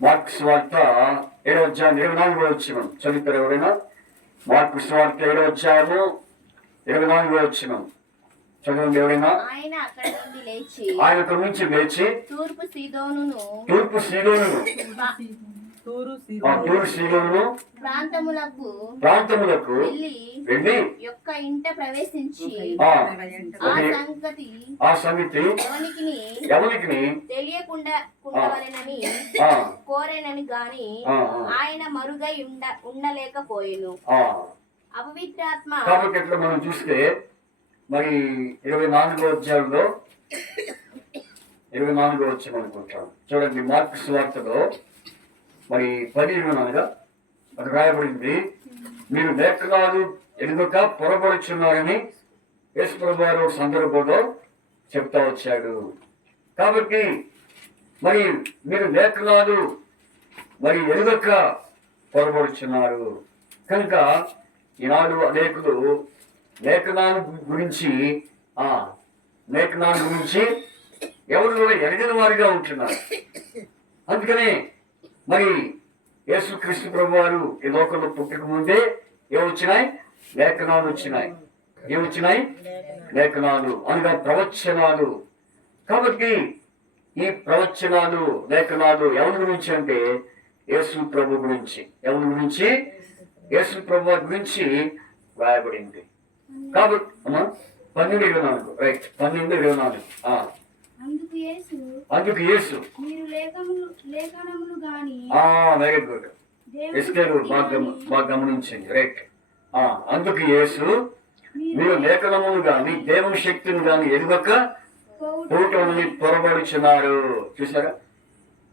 మార్కు సువార్త 7వ అధ్యాయం 24వ వచనం చదువుతారు ఎవరైనా? మార్కు సువార్త 7వ అధ్యాయము 24వ వచనం చదవండి ఎవరైనా. ఆయన అక్కడి నుంచి లేచి తూర్పు సీదోనును ప్రాంతములకు వెళ్ళి యొక్క ఇంట ప్రవేశించి ఆ సంగతి ఎవరికి తెలియకుండా కోరేనని గాని ఆయన మరుగై ఉండలేకపోయేను. అపవిత్రాత్మ. కాబట్టి ఎట్లా మనం చూస్తే మరి 24వ అధ్యాయంలో 24వ వచ్చిన అనుకుంటాను. చూడండి, మార్కు సువార్తలో మరి 10:24 అది రాయబడింది, మీరు లేఖనాలు ఎదుగక పొరపడుచున్నారని యేసు ప్రభువారు సందర్భంలో చెప్తా వచ్చాడు. కాబట్టి మరి మీరు లేఖనాలు మరి ఎదుగక పొరపడుచున్నారు కనుక ఈనాడు అనేకులు లేఖనాల గురించి ఎవరు కూడా ఎరగని వారిగా ఉంటున్నారు. అందుకనే మరి యేసుక్రీస్తు ప్రభువారు ఈ లోకంలో పుట్టక ముందే ఏమొచ్చినాయి? లేఖనాలు వచ్చినాయి. ఏమొచ్చినాయి? లేఖనాలు అనగా ప్రవచనాలు. కాబట్టి ఈ ప్రవచనాలు లేఖనాలు ఎవరి గురించి అంటే యేసు ప్రభు గురించి. ఎవరి గురించి? యేసు ప్రభు గురించి రాయబడింది. కాబట్టి 12:24 రైట్, 12:24 అందుకు యేసు వెరీ గుడ్, ఎస్కేలు బాగా గమనించండి. రైట్, అందుకు యేసు మీరు లేఖనమును గాని దేవుని శక్తిని గాని ఎరుగక పోవటాన్ని పొరబడుచున్నారు. చూసారా?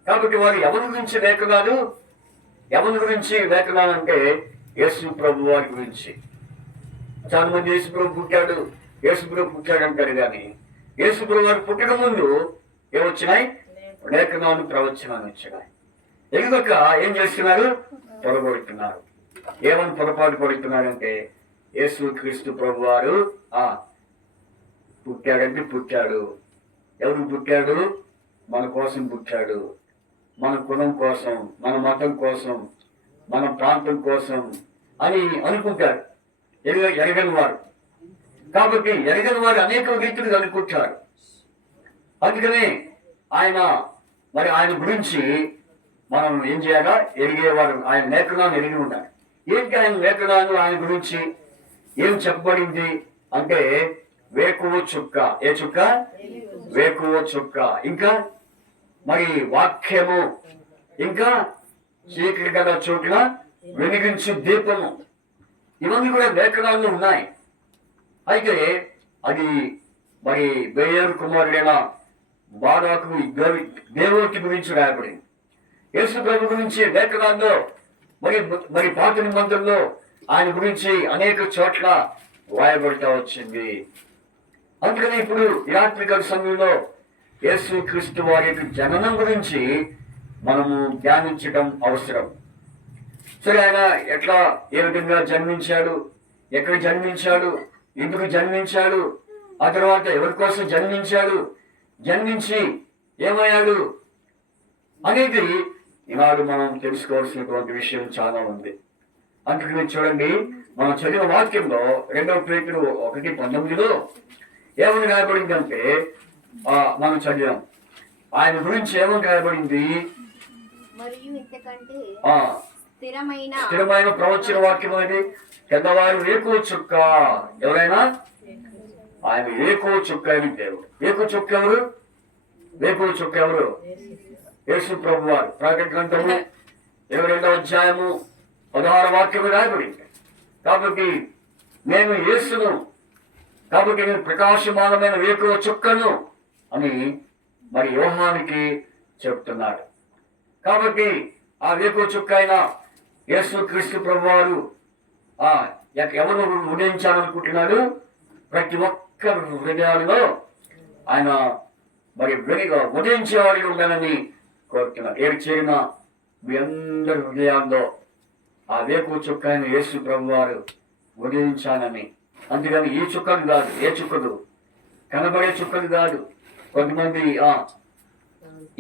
కాబట్టి వారు ఎవరి గురించి లేఖనాలు? ఎవరి గురించి లేఖనాలు అంటే యేసు ప్రభు వారి గురించి. చాలా మంది యేసు ప్రభు పుట్టాడు, యేసు ప్రభు పుట్టాడు అంటారు. కానీ యేసు ప్రభు వారు పుట్టక ముందు ఏమొచ్చినాయి? లేఖనాలు ప్రవచనాలు వచ్చినాయి. ఎరుగక ఏం చేస్తున్నారు? పొరబడుతున్నారు. ఏమని పొరపాటు పడుతున్నారంటే యేసు క్రీస్తు ప్రభు వారు పుట్టాడంటే పుట్టాడు. ఎవరు పుట్టాడు? మన కోసం పుట్టాడు. మన కులం కోసం, మన మతం కోసం, మన ప్రాంతం కోసం అని అనుకుంటారు ఎరగని వారు. కాబట్టి ఎరగని వారు అనేక రీతులు అనుకుంటారు. అందుకనే ఆయన గురించి మనం ఏం చేయాలా? ఎరిగేవారు. ఆయన లేఖనాలు ఎరిగి ఉండాలి. ఏంటి ఆయన లేఖనాలు? ఆయన గురించి ఏం చెప్పబడింది అంటే వేకువ చుక్క. ఏ చుక్క? వేకువ చుక్క. ఇంకా మరి వాక్యము, ఇంకా చీకటి గల చోటున వెలిగించు దీపము. ఇవన్నీ కూడా లేఖనాల్లో ఉన్నాయి. అయితే అది మరి బెయేరు కుమారుడైన బారాకు దేవుడి గురించి రాయబడింది. యేసు ప్రభు గురించి లేఖనాల్లో మరి పాత నిబంధనలో ఆయన గురించి అనేక చోట్ల రాయబడతా వచ్చింది. అందుకని ఇప్పుడు ఈ రాత్రికాల సమయంలో యేసు క్రీస్తు వారి యొక్క జననం గురించి మనము ధ్యానించడం అవసరం. సరే, ఆయన ఎట్లా, ఏ విధంగా జన్మించాడు, ఎక్కడ జన్మించాడు, ఎందుకు జన్మించాడు, ఆ తర్వాత ఎవరి కోసం జన్మించాడు, జన్మించి ఏమయ్యాడు అనేది ఈనాడు మనం తెలుసుకోవాల్సినటువంటి విషయం చాలా ఉంది. అందుకని చూడండి, మనం చదివిన వాక్యంలో 2 పేతురు 1:19 ఏమని రాయబడిందంటే మనం చదివాం. ఆయన గురించి ఏమని రాయబడింది? స్థిరమైన ప్రవచన వాక్యం అనేది పెద్దవారు వేకువ చుక్క. ఎవరైనా ఆయన వేకువ చుక్క అని దేవుడు. వేకువ చుక్క ఎవరు? వేకువ చుక్క ఎవరు? యేసు ప్రభు వారు. ప్రకటన గ్రంథము 22వ అధ్యాయము 16వ వాక్యం రాయబడింది. కాబట్టి నేను యేసును, కాబట్టి నేను ప్రకాశమానమైన వేకువ చుక్కను అని మరి యోహానికి చెప్తున్నాడు. కాబట్టి ఆ వేకువ చుక్క అయిన యేసు క్రీస్తు ప్రభు వారు ఎవరు ఉదయించాలనుకుంటున్నాడు? ప్రతి ఒక్క హృదయాలలో ఆయన మరి వెలిగా ఉదయించేవాడిగా ఉండాలని కోరుతున్నారు. ఏడు చేరిన మీ అందరి హృదయాల్లో ఆ వేకువ చుక్క అయిన యేసు ప్రభు వారు ఉదయించాలని. అంతేగాని ఈ చుక్కలు కాదు, ఏ చుక్కలు కనబడే చుక్కలు కాదు. కొంతమంది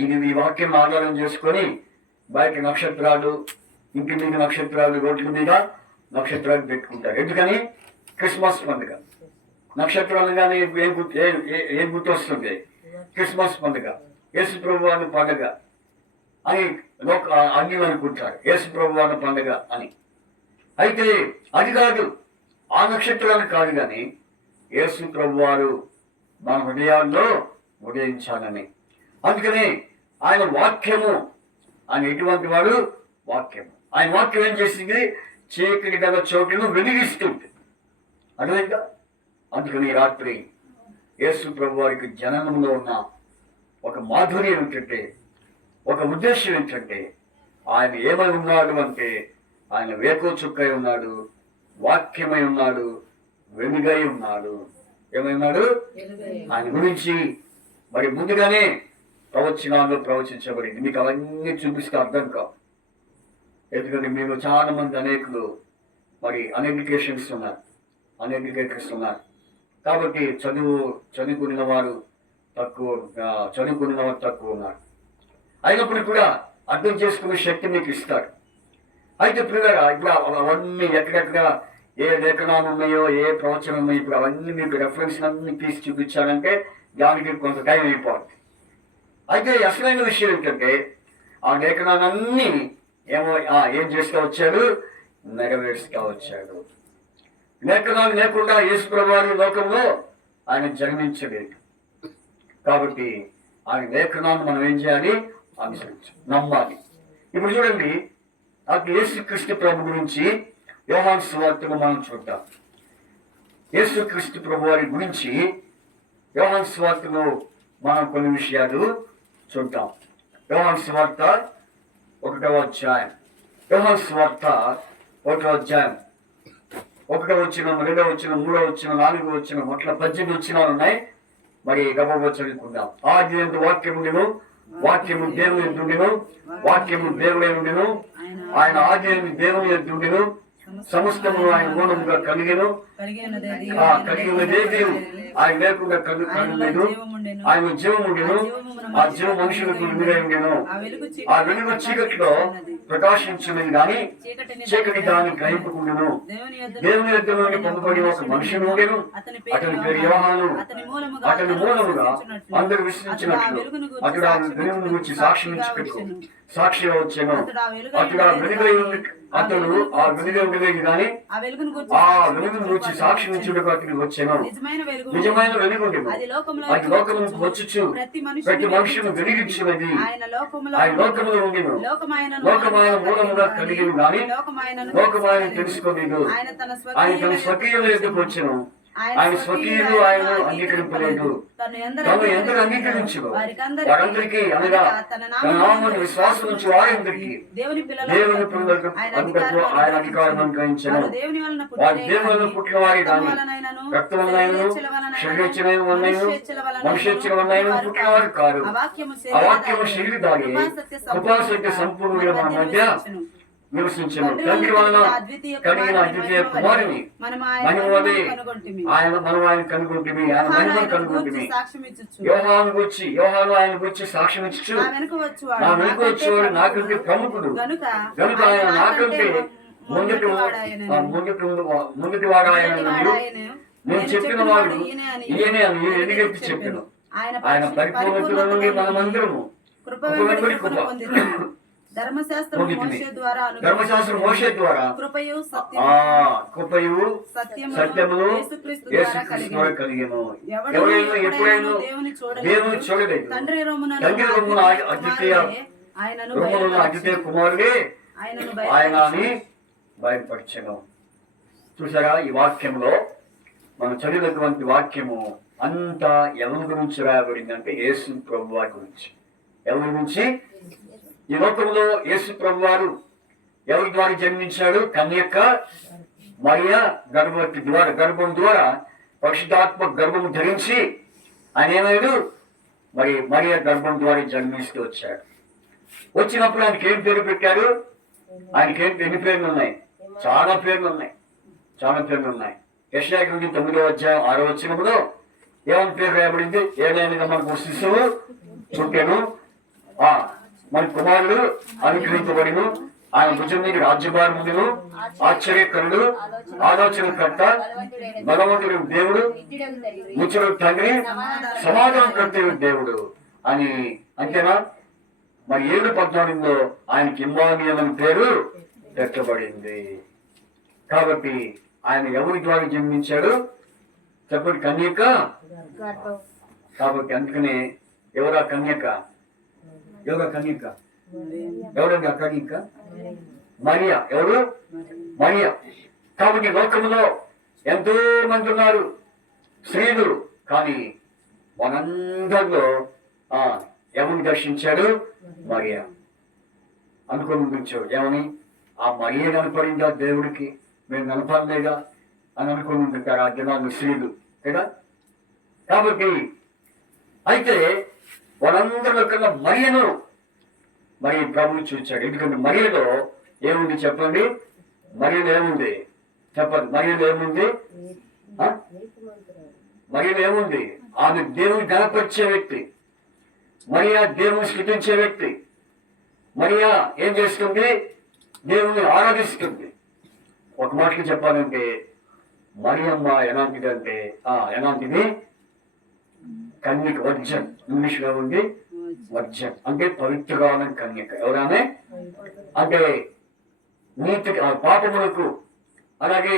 ఇది ఈ వాక్యం ఆధారం చేసుకొని బయట నక్షత్రాలు, ఇంటి మీద నక్షత్రాలు, రోడ్ల మీద నక్షత్రాలు పెట్టుకుంటారు. ఎందుకని? క్రిస్మస్ పండుగ. నక్షత్రాలు కానీ ఏం గుర్తు వస్తుంది? క్రిస్మస్ పండుగ, యేసు ప్రభువారి పండుగ అని అన్ని అనుకుంటారు. యేసు ప్రభువారి పండుగ అని. అయితే అది కాదు, ఆ నక్షత్రాలు కాదు. కానీ యేసు ప్రభువారు మన హృదయాల్లో ఉదయించాలని. అందుకని ఆయన వాక్యము, ఆయన ఎటువంటి వాడు? వాక్యము. ఆయన వాక్యం ఏం చేసింది? చీకటి గల చోటును వెలిగిస్తుంది. అర్థమైందా? అందుకని రాత్రి యేసు ప్రభు వారికి జననంలో ఉన్న ఒక మాధుర్యం ఏంటంటే, ఒక ఉద్దేశం ఏంటంటే, ఆయన ఏమై ఉన్నాడు అంటే ఆయన వేకో చుక్కై ఉన్నాడు, వాక్యమై ఉన్నాడు, వెలుగై ఉన్నాడు. ఏమై ఉన్నాడు? ఆయన గురించి మరి ముందుగానే ప్రవచనాల్లో ప్రవచించబడింది. మీకు అవన్నీ చూపిస్తే అర్థం కావు. ఎందుకంటే మీరు చాలా మంది అనేకులు మరి అన్ఎడ్యుకేషన్స్ ఉన్నారు. కాబట్టి చదువుకున్న వారు తక్కువ ఉన్నారు. అయినప్పుడు కూడా అర్థం చేసుకునే శక్తి మీకు ఇస్తాడు. అయితే ఇప్పుడు అవన్నీ ఎక్కడెక్కడ ఏ లేఖనాలు ఉన్నాయో, ఏ ప్రవచనం ఉన్నాయో, ఇప్పుడు అవన్నీ మీకు రెఫరెన్స్ అన్ని తీసి చూపించాలంటే దానికి కొంత టైం అయిపోతుంది. అయితే అసలైన విషయం ఏంటంటే ఆ లేఖనాలన్నీ ఏం చేస్తూ వచ్చాడు? నెరవేరుస్తూ వచ్చాడు. లేఖనాలు లేకుండా యేసు ప్రభువు లోకంలో ఆయన జన్మించలేదు. కాబట్టి ఆయన లేఖనాన్ని మనం ఏం చేయాలి? నమ్మాలి. ఇప్పుడు చూడండి, అటు యేసుక్రీస్తు ప్రభు గురించి యోహాను సువార్తను మనం చూద్దాం. యేసుక్రీస్తు ప్రభు వారి గురించి యోహాను సువార్తలో మనం కొన్ని విషయాలు చూద్దాం. యోహాను సువార్త 1వ అధ్యాయం. యోహాను సువార్త 1వ అధ్యాయం 1వ వచనం, 2వ వచనం, 3వ వచనం, 4వ వచనం, మొత్తం 18 వచనాలు ఉన్నాయి. మరి గబగబా చదువుకుందాం. ఆది యందు వాక్యముండెను, వాక్యము దేవుని యందు ఉండెను, వాక్యము దేవుడై ఉండెను, ఆయన ఆది యందు దేవుని యందు ఉండెను, సమస్తము ఆయన మూలముగా కలిగెను, కలిగి ఉన్నదేది ఆయన లేకుండా కలుగలేదు. ఆయన జీవముండెను, ఆ జీవం మనుషులకు వెలుగై ఉండెను. ఆ వెలుగు చీకటిలో ప్రకాశించినది గాని చీకటి దాన్ని గ్రహింపకుండెను. దేవుని యొద్ద నుండి పంపబడిన ఒక మనుషుడు ఉండెను, అతని పేరు యోహాను. అతని మూలముగా అందరూ విశ్వసించినట్లు అతడు ఆ వెలుగును గురించి సాక్ష్యం ఇచ్చుటకు సాక్షి వచ్చాను. అతడు ఆ వెలుగై అతడు ఆ వెలుగై ఉండేది కానీ ఆ వెలుగును గురించి సాక్ష్యం ఇచ్చుటకు అతనికి వచ్చాను. నిజమైన వెలుగు ఉండేది, అది లోకము వచ్చుచు ప్రతి మనుషును వెలిగించినది. ఆయన లోకములో ఉండేను, లోకమైన మూలముగా కలిగిన కానీ లోకమాయన తెలుసుకోలేదు. ఆయన తన స్వకీయుల ఎదుకు వచ్చాను, ఆయన స్వకీయులు ఆయన అంగీకరింపలేదు. తను ఎందరూ అంగీకరించు వారందరికీ, అనగా తన నామమును విశ్వాసం నుంచి వారందరికీ దేవుని పిల్లలకు అందుకు ఆయన అధికారం అనుగ్రహించను. వారు దేవుని వలన పుట్టిన వారి కానీ రక్తం వలనైనను శరీరచ్చిన వలనైనను మనుష్యచ్చిన వలనైనను పుట్టిన వారు కారు. ఆ వాక్యము శరీర దాగి కృపాసక్తి సంపూర్ణంగా మన మధ్య నివసించను. తండ్రి వలన కలిగిన అద్వితీయ కుమారుని మనం ఆయన కనుగొంటిమి, ఆయన మహిమను కనుగొంటిమి. యోహాను ఆయన గురించి సాక్ష్యం ఇచ్చు, నా వెనుక వచ్చేవాడు నాకంటే ప్రముఖుడు కనుక ఆయన నాకంటే ముందుటి వాడు ఆయన. నేను చెప్పిన వాడు ఈయనే అని ఎన్నికెత్తి చెప్పాను. ఆయన పరిపూర్ణతలో నుండి మనమందరము ధర్మశాస్త్రం మోషే ద్వారా కృపయు సత్యమును యేసుక్రీస్తు ద్వారా కలిగెను. ఎవరైనా ఎప్పుడైనా దేవుని చూడలేదు. తండ్రి రొమ్మున అద్వితీయ కుమారుడే ఆయన అని బయలుపరచెను. చూసారా, ఈ వాక్యంలో మనం చదివినటువంటి వాక్యము అంతా ఎవరి గురించి రాయబడిందంటే యేసు ప్రభు వారి గురించి. ఎవరి గురించి? ఈ లోకంలో యేసు ప్రభు వారు ఎవరి ద్వారా జన్మించాడు? కన్యక మరియా గర్భం ద్వారా పరిశుద్ధాత్మ గర్భము ధరించి ఆయన ఏమైనా మరి మరియా గర్భం ద్వారా జన్మిస్తూ వచ్చాడు. వచ్చినప్పుడు ఆయనకి ఏం పేరు పెట్టారు? ఆయనకి ఎన్ని పేర్లు ఉన్నాయి? చాలా పేర్లు ఉన్నాయి. యెషయా గ్రంథం 9వ అధ్యాయం 6వ వచనంలో ఏమని పేరు రాయబడింది? ఏదైనా మనకు శిశువు పుట్టెను, మన కుమారుడు అనుగ్రహించబడిను, ఆయన భుజం మీద రాజ్యభారం ఉండెను, ఆశ్చర్యకరుడు, ఆలోచనకర్త, బలవంతుడు దేవుడు, ముచ్చడు తండ్రి, సమాధానకర్త దేవుడు అని. అంతేనా? మరి 7:14లో ఆయనకి ఇమ్మానుయేల్ అని పేరు పెట్టబడింది. కాబట్టి ఆయన ఎవరి ద్వారా జన్మించాడు? చెప్పండి, కన్యక. కాబట్టి అందుకనే ఎవరా కన్యక? ఎవరండి ఆ కన్యక? మరియా. ఎవరు? మరియా. కాబట్టి లోకంలో ఎంతో మంది ఉన్నారు. స్త్రీలు. కానీ మనందరిలో ఎవరిని దర్శించాడు? మరియా. అనుకుని ఉంచాడు ఏమని? ఆ మరియ కనపడిందా దేవుడికి, మేము కనపడలేదా అని అనుకుని ఉంటారు ఆ దినాన్ని స్త్రీలు కదా. కాబట్టి అయితే వాళ్ళందరిలో కన్నా మరియను మరి ప్రభువు చూచాడు. ఎందుకంటే మరియలో ఏముంది చెప్పండి? మరియలో ఏముంది చెప్పండి? మరియలో ఏముంది? మరియలో ఏముంది? ఆమె దేవుని గణపరిచే వ్యక్తి. మరియా దేవుని స్తుతించే వ్యక్తి. మరియా ఏం చేస్తుంది? దేవుని ఆరాధిస్తుంది. ఒక మాటకి చెప్పాలంటే మరియమ్మ ఎలాంటిదంటే ఎలాంటిది? కన్యక, వర్జన్. ఇంగ్లీష్ లో ఉంది వర్జన్ అంటే పవిత్రమైన కన్యక. ఎవరామె అంటే నీతి, పాపములకు అలాగే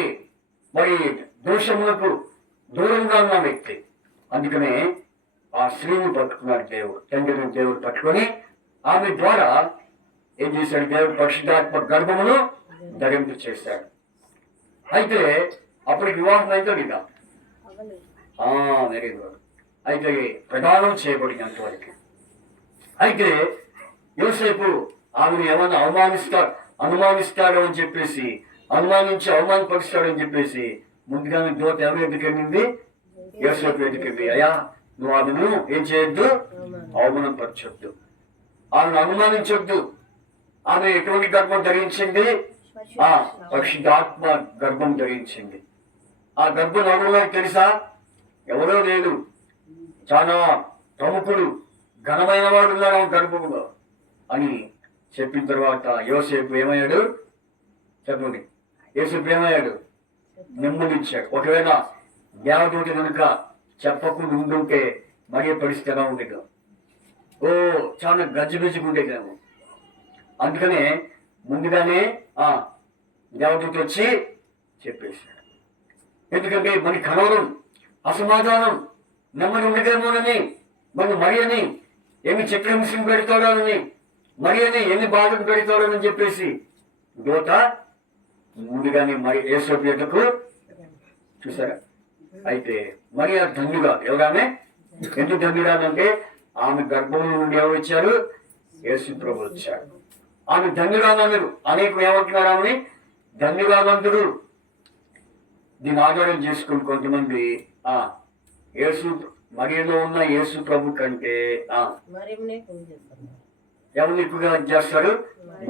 మరి దోషములకు దూరంగా ఉన్న వ్యక్తి. అందుకనే ఆ స్త్రీని పట్టుకున్నాడు దేవుడు, తండ్రిని దేవుడు పట్టుకొని ఆమె ద్వారా ఏం చేశాడు? దేవుడు పరిశుద్ధాత్మ గర్భమును ధరింపు చేశాడు. అయితే అప్పటికి వివాహం అయితే లేదా? Very good. అయితే ప్రదానం చేయబడినంత వరకు. అయితే యోసేపు ఆమెను ఏమన్నా అనుమానిస్తాడు అని చెప్పేసి, అవమానపరుస్తాడని చెప్పేసి ముందుగానే దూత ఎవరు ఎదుకెళ్ళింది? యోసేపు ఎదుకెళ్ళి, అయ్యా నువ్వు ఆమెను ఏం చేయొద్దు, అవమానపరచొద్దు, ఆమెను అనుమానించొద్దు. ఆమె ఎటువంటి గర్భం ధరించింది? పరిశుద్ధాత్మ గర్భం ధరించింది. ఆ గర్భం ఎవరో తెలుసా? ఎవరో లేదు, చాలా ప్రముఖుడు, ఘనమైన వాడు ఉన్నాడు ఆ గర్భంలో అని చెప్పిన తర్వాత యోసేపు ఏమయ్యాడు చెప్పండి? యోసేపు ఏమయ్యాడు? నెమ్మదిచ్చాడు. ఒకవేళ దేవదూత కనుక చెప్పకుండా ఉండుంటే మరీ పరిస్థితి ఎలా ఉండేది? చాలా గజ్జిబిజ్జిగుండేదేమో. అందుకనే ముందుగానే దేవదూత వచ్చి చెప్పేశాడు. ఎందుకంటే మన కలవరం, అసమాధానం, నెమ్మది ఉండదేమోనని, మన మరియని ఎన్ని చక్రహింసలు పెడతాడోనని, మరియని ఎన్ని బాధలు పెడతాడోనని చెప్పేసి దూత ముందుగానే మరి యేసోపు యొద్దకు చూసారా. అయితే మరి ఆ ధన్యురాలు. ఎవరామె? ఎందుకు ధన్యురాలంటే ఆమె గర్భంలో నుండి ఎవరు వచ్చారు? యేసు ప్రభు వచ్చాడు. ఆమె ధన్యురాలందరూ అనేక ఏమంటున్నారు? ఆమెని ధన్యురాలందరూ. దీన్ని ఆధారం చేసుకుని కొంతమంది యేసు మరియలో ఉన్న యేసు ప్రభు కంటే ఎవరిని ఎక్కువగా చేస్తారు?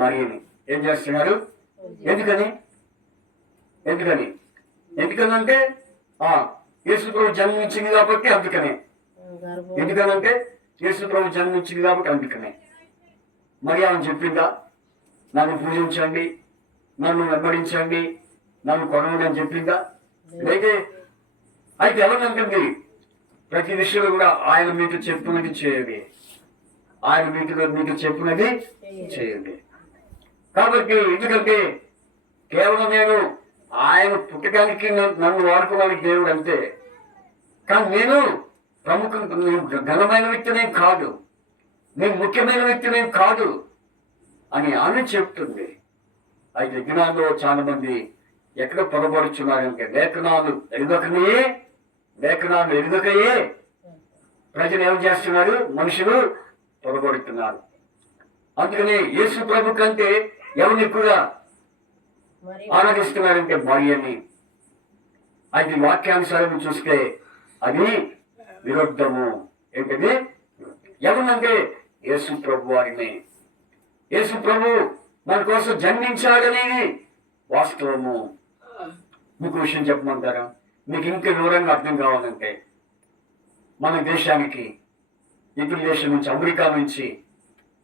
మరియని. ఏం చేస్తున్నారు? ఎందుకని? ఎందుకనంటే యేసు ప్రభు జన్మించింది కాబట్టి అందుకనే. ఎందుకనంటే యేసు ప్రభు జన్మించింది కాబట్టి అందుకనే. మరి ఆమె చెప్పిందా నన్ను పూజించండి, నన్ను వెంబడించండి, నన్ను కొనమని అని చెప్పిందా? అయితే ఎవరినంటుంది? ప్రతి విషయంలో కూడా ఆయన మీకు చెప్పున్నది చేయండి, ఆయన మీకు చెప్పున్నది చేయండి. కాబట్టి ఎందుకంటే కేవలం నేను ఆయన పుట్టడానికి నన్ను వాడుకోవడానికి దేవుడు అంతే. కానీ నేను ఘనమైన వ్యక్తినేం కాదు, నేను ముఖ్యమైన వ్యక్తినేం కాదు అని ఆమె చెప్తుంది. అయితే దినాల్లో చాలా మంది ఎక్కడ పొరపడుచున్నారంటే లేఖనాలు ఎరుగకయే ప్రజలు ఏం చేస్తున్నారు? మనుషులు పొరపడుతున్నారు. అందుకని యేసు ప్రభు కంటే ఎవరిని ఎక్కువగా ఆరాధిస్తున్నారంటే మరియని. అది వాక్యానుసారం చూస్తే అది విరుద్ధము. ఏంటది? ఎవరినంటే యేసు ప్రభు వారిని. యేసు ప్రభు మన కోసం జన్మించాడనేది వాస్తవము. మీకు విషయం చెప్పమంటారా? మీకు ఇంకా వివరంగా అర్థం కావాలంటే మన దేశానికి ఇతర దేశం నుంచి, అమెరికా నుంచి,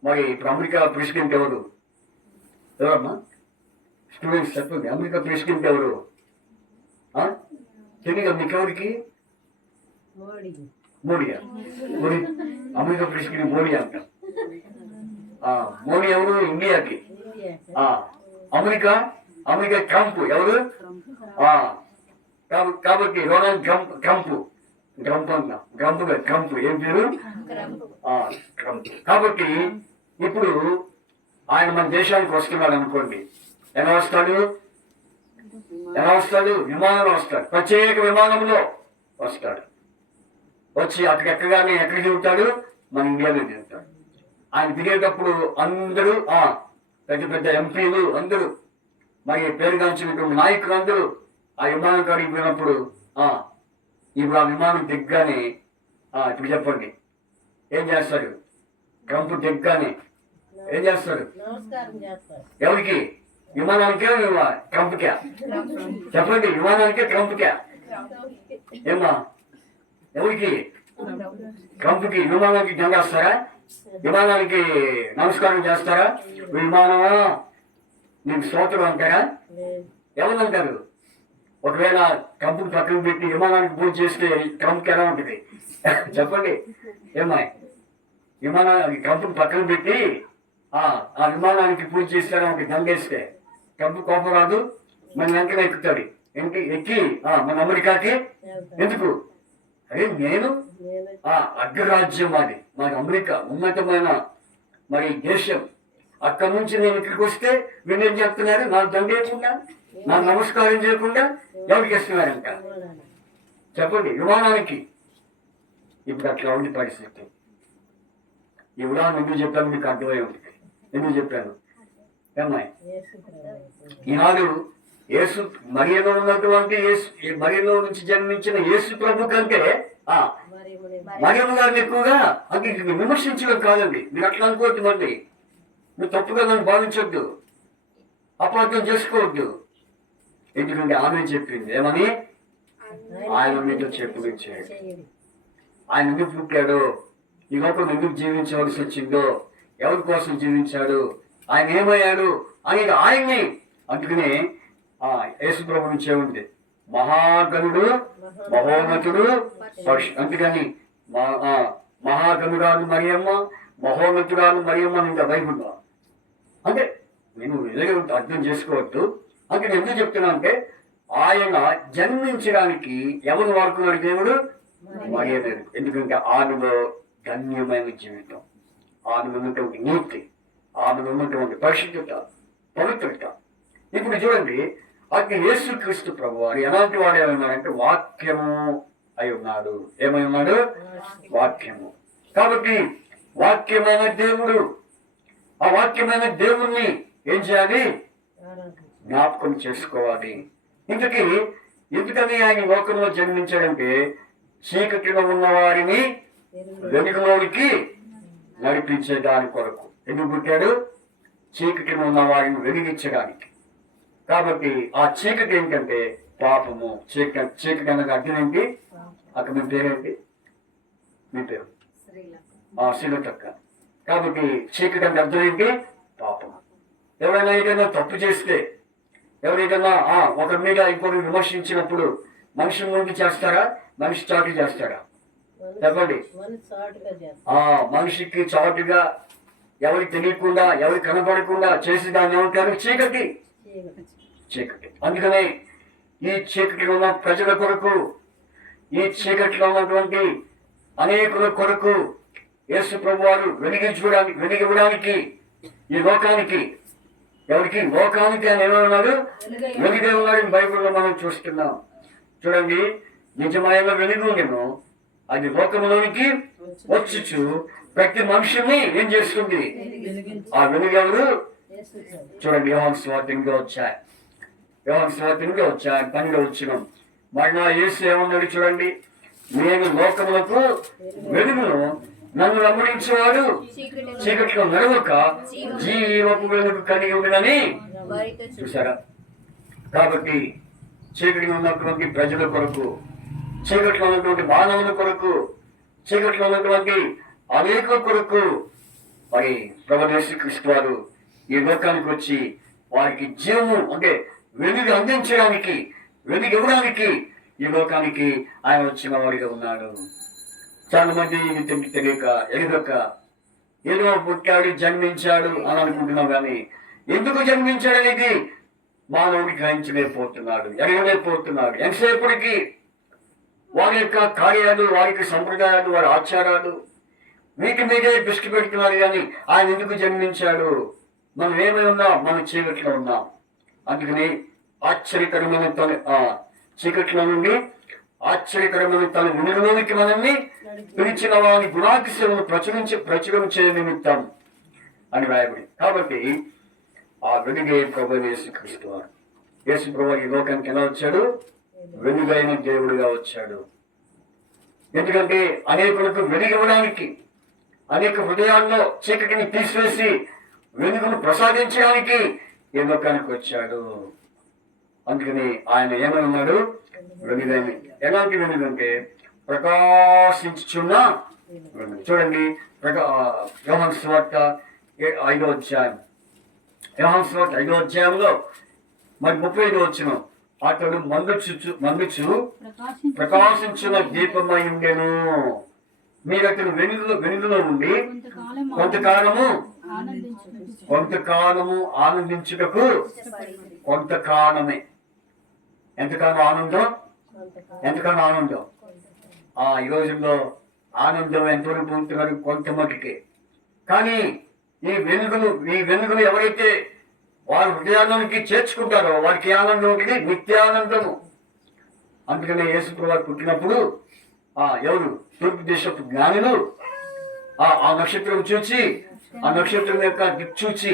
మరి ఇప్పుడు అమెరికా ప్రెసిడెంట్ ఎవరమ్మా? స్టూడెంట్స్ చెప్పండి. అమెరికా ప్రెసిడెంట్ ఎవరు? తెలియదు మీకెవరికి? మోడీయా? మోడీ అమెరికా ప్రెసిడెంట్ మోడీ అంట. మోడీ ఎవరు? ఇండియాకి. అమెరికా ట్రంప్ ఎవరు? కాబట్టి డొనాల్డ్ ట్రంప్ ఏం పేరు? ట్రంప్. కాబట్టి ఇప్పుడు ఆయన మన దేశానికి వస్తున్నాడు అనుకోండి. ఎలా వస్తాడు? విమానంలో వస్తాడు. ప్రత్యేక విమానంలో వస్తాడు. వచ్చి అక్కడ ఎక్కగానే ఎక్కడ దిగుతాడు? మన ఇండియాలో దిగుతాడు. ఆయన దిగేటప్పుడు అందరూ పెద్ద పెద్ద ఎంపీలు అందరూ మరి పేరుగాంచినటువంటి నాయకులు అందరూ ఆ విమానం కాడికి పోయినప్పుడు ఇప్పుడు ఆ విమానం దిగ్గానే ఇప్పుడు చెప్పండి ఏం చేస్తాడు? ట్రంప్ దిగ్గానే ఏం చేస్తాడు? ఎవరికి? విమానానికే ట్రంప్కే? చెప్పండి, విమానానికే ట్రంప్కే? ఏమా ఎవరికి? ట్రంప్కి. విమానానికి దండేస్తారా? విమానానికి నమస్కారం చేస్తారా? విమానమా నీకు స్తోత్రం అంటారా? ఎవరు అంటారు? ఒకవేళ ట్రంప్ పక్కన పెట్టి విమానానికి పూజ చేస్తే ట్రంప్కి ఎలా ఉంటుంది? చెప్పండి ఏమాయ్? విమానానికి ట్రంప్ పక్కన పెట్టి ఆ విమానానికి పూజ చేస్తారా ఉంటుంది? దండేస్తే ట్రంప్ కోపం రాదు? మన వెంటనే ఎక్కుతాడు. ఎక్కి మన అమెరికాకి ఎందుకు? అదే నేను అగ్రరాజ్యం మాది అమెరికా ఉన్నతమైన మరి దేశం. అక్కడి నుంచి నేను ఇక్కడికి వస్తే వీళ్ళేం చెప్తున్నారు? నాకు దండేయకుండా, నాకు నమస్కారం చేయకుండా ఎవరికి ఇస్తున్నారంట? చెప్పండి, విమానానికి. ఇప్పుడు అట్లా ఉంది పరిస్థితి. ఈ ఉదాహరణ ఎందుకు చెప్పాను మీకు అర్థమై ఉంటుంది. ఎందుకు చెప్పాను ఏమ్మాయి? ఈనాడు యేసు మరియలో ఉన్నటువంటి మరియలో నుంచి జన్మించిన యేసు ప్రభు కంటే మరియమ్మ గారిని ఎక్కువగా అది విమర్శించడం కాదండి. మీరు అట్లా అనుకోవద్దు. మళ్ళీ మీరు తప్పుగా నన్ను భావించొద్దు, అపార్థం చేసుకోవద్దు. ఎందుకంటే ఆమె చెప్పింది ఏమని? ఆయన మీతో చెప్పుకొచ్చాడు. ఆయన ఎందుకు పుట్టాడో, ఈ లోకం ఎందుకు జీవించవలసి వచ్చిందో, ఎవరి కోసం జీవించాడు, ఆయన ఏమయ్యాడు అనేది ఆయన్ని. అందుకనే యేసు ప్రభు నుంచే ఉంది మహాగణుడు మహోన్నతుడు అందుకని మహాగణురాలు మరియమ్మ, మహోన్నతురాలు మరియమ్మ ఇంకా బైబుల్లో. అంటే నేను అర్థం చేసుకోవద్దు. అంటే నేను ఎందుకు చెప్తున్నా అంటే ఆయన జన్మించడానికి ఎవరు వాడుకున్నాడు? దేవుడు మరియమ్మ. ఎందుకంటే ఆమెలో ధన్యమైన జీవితం, ఆమెలో ఉన్నటువంటి నీతి, ఆమెలో ఉన్నటువంటి పరిశుద్ధత, పవిత్రత. ఇప్పుడు చూడండి, అక్కడ యేసుక్రీస్తు ప్రభు వారు ఎలాంటి వాడు ఏమన్నాడంటే వాక్యము అయి ఉన్నాడు. ఏమై ఉన్నాడు? వాక్యము. కాబట్టి వాక్యమైన దేవుడు, ఆ వాక్యమైన దేవుణ్ణి ఏం చేయాలి? జ్ఞాపకం చేసుకోవాలి. ఎందుకని ఆయన లోకంలో జన్మించాడంటే చీకటిలో ఉన్న వారిని వెలుగులోనికి నడిపించే దాని కొరకు. ఎందుకు పుట్టాడు? చీకటిలో ఉన్న వారిని వెలిగించడానికి. కాబట్టి ఆ చీకటి ఏంటంటే పాపము. చీకటి అనగా అర్థం ఏంటి? అక్కడ మీ పేరేంటి? మీ పేరు శ్రీలతక్క. కాబట్టి చీకటి అంటే అర్థం ఏంటి? పాపము. ఎవరైనా ఏదైనా తప్పు చేస్తే, ఎవరైనా ఒకరి మీద ఇంకొకరు విమర్శించినప్పుడు మనిషి ముందు చేస్తారా? మనిషి చాటు చేస్తాడా? చెప్పండి. మనిషికి చాటుగా ఎవరికి తెలియకుండా, ఎవరికి కనపడకుండా చేసి దాన్ని ఏమంటారు? చీకటి. చీకటి. అందుకనే ఈ చీకటిలో ఉన్న ప్రజల కొరకు, ఈ చీకటిలో ఉన్నటువంటి అనేకుల కొరకు యేసు ప్రభు వారు వెలిగివ్వడానికి ఈ లోకానికి, ఎవరికి? లోకానికి అని ఏమన్నాడు? వెలిగే ఉన్నాడు. బైబిల్లో మనం చూస్తున్నాం. చూడండి, నిజమైన వెలుగు నేను అది లోకంలోనికి వచ్చుచు ప్రతి మనుషుల్ని ఏం చేస్తుంది? ఆ వెలుగు ఎవరు? చూడండి, యోహాను సువార్త 8వ అధ్యాయం 12వ వచనం. మరలా యేసు ఏమన్నాడు చూడండి, నేను లోకములకు వెలుగును, నన్ను వెంబడించేవాడు చీకట్లో నడవక జీవపు వెలుగు కలిగి ఉండదని. చూసారా? కాబట్టి చీకటిలో ఉన్నటువంటి ప్రజల కొరకు, చీకట్లో ఉన్నటువంటి మానవుల కొరకు, చీకట్లో ఉన్నటువంటి అనేక కొరకు మరి ప్రభువు యేసుక్రీస్తు వారు ఈ లోకానికి వచ్చి వారికి జీవము అంటే వెలుగు అందించడానికి, వెలుగు ఇవ్వడానికి ఈ లోకానికి ఆయన వచ్చిన వాడిగా ఉన్నాడు. చాలా మంది తెలియక ఎరుగక ఏదో పుట్టాడు, జన్మించాడు అని అనుకుంటున్నాం. కానీ ఎందుకు జన్మించాడు అనేది మానవుడికి గ్రహించలేకపోతున్నాడు, ఎరగలేకపోతున్నాడు. ఎంతసేపటికి వారి యొక్క కార్యాలు, వారి యొక్క సంప్రదాయాలు, వారి ఆచారాలు వీటి మీదే దృష్టి పెడుతున్నారు. కానీ ఆయన ఎందుకు జన్మించాడు? మనం ఏమై ఉన్నాం? మనం చీకట్లో ఉన్నాం. అందుకని ఆశ్చర్యకరమైన చీకట్లో నుండి ఆశ్చర్యకరమైన తన వెలుగులోనికి మనల్ని పిలిచిన వారి గుణాతిశయమును ప్రచురించే నిమిత్తం అని రాయబడి. కాబట్టి ఆ వెలుగే ప్రభు యేసుక్రీస్తు వారు. యేసు ప్రభు ఈ లోకానికి ఎలా వచ్చాడు? వెలుగైన దేవుడిగా వచ్చాడు. ఎందుకంటే అనేకులకు వెలుగివ్వడానికి, అనేక హృదయాల్లో చీకటిని తీసివేసి వెలుగును ప్రసాదించడానికి ఈ లోకానికి వచ్చాడు. అందుకని ఆయన ఏమని ఉన్నాడు? వెలుగైన. ఎలాంటి వెలుగు అంటే ప్రకాశించుచున్న వెలుగు. చూడండి, యోహాను సువార్త 5వ అధ్యాయం, యోహాను సువార్త 5వ అధ్యాయంలో మరి 35వ వచనం, అతడు మందుచు ప్రకాశించిన దీపమై ఉండెను. మీరు అతను వెలుగులో ఉండి కొంతకాలము ఆనందించుటకు. కొంతకాలమే. ఎంతకాలం ఆనందం? ఎంతకాలం ఆనందం? ఈ రోజుల్లో ఆనందం ఎంతవరకు ఉంటున్నారు? కొంత మటుకే. కానీ ఈ వెలుగులు ఎవరైతే వారి హృదయానికి చేర్చుకుంటారో వారికి ఆనందం ఒకటి, నిత్యానందము. అందుకనే యేసు ప్రభువు పుట్టినప్పుడు ఎవరు? తూర్పు దేశపు జ్ఞానులు ఆ నక్షత్రం చూచి, ఆ నక్షత్రం యొక్క దిక్కు చూచి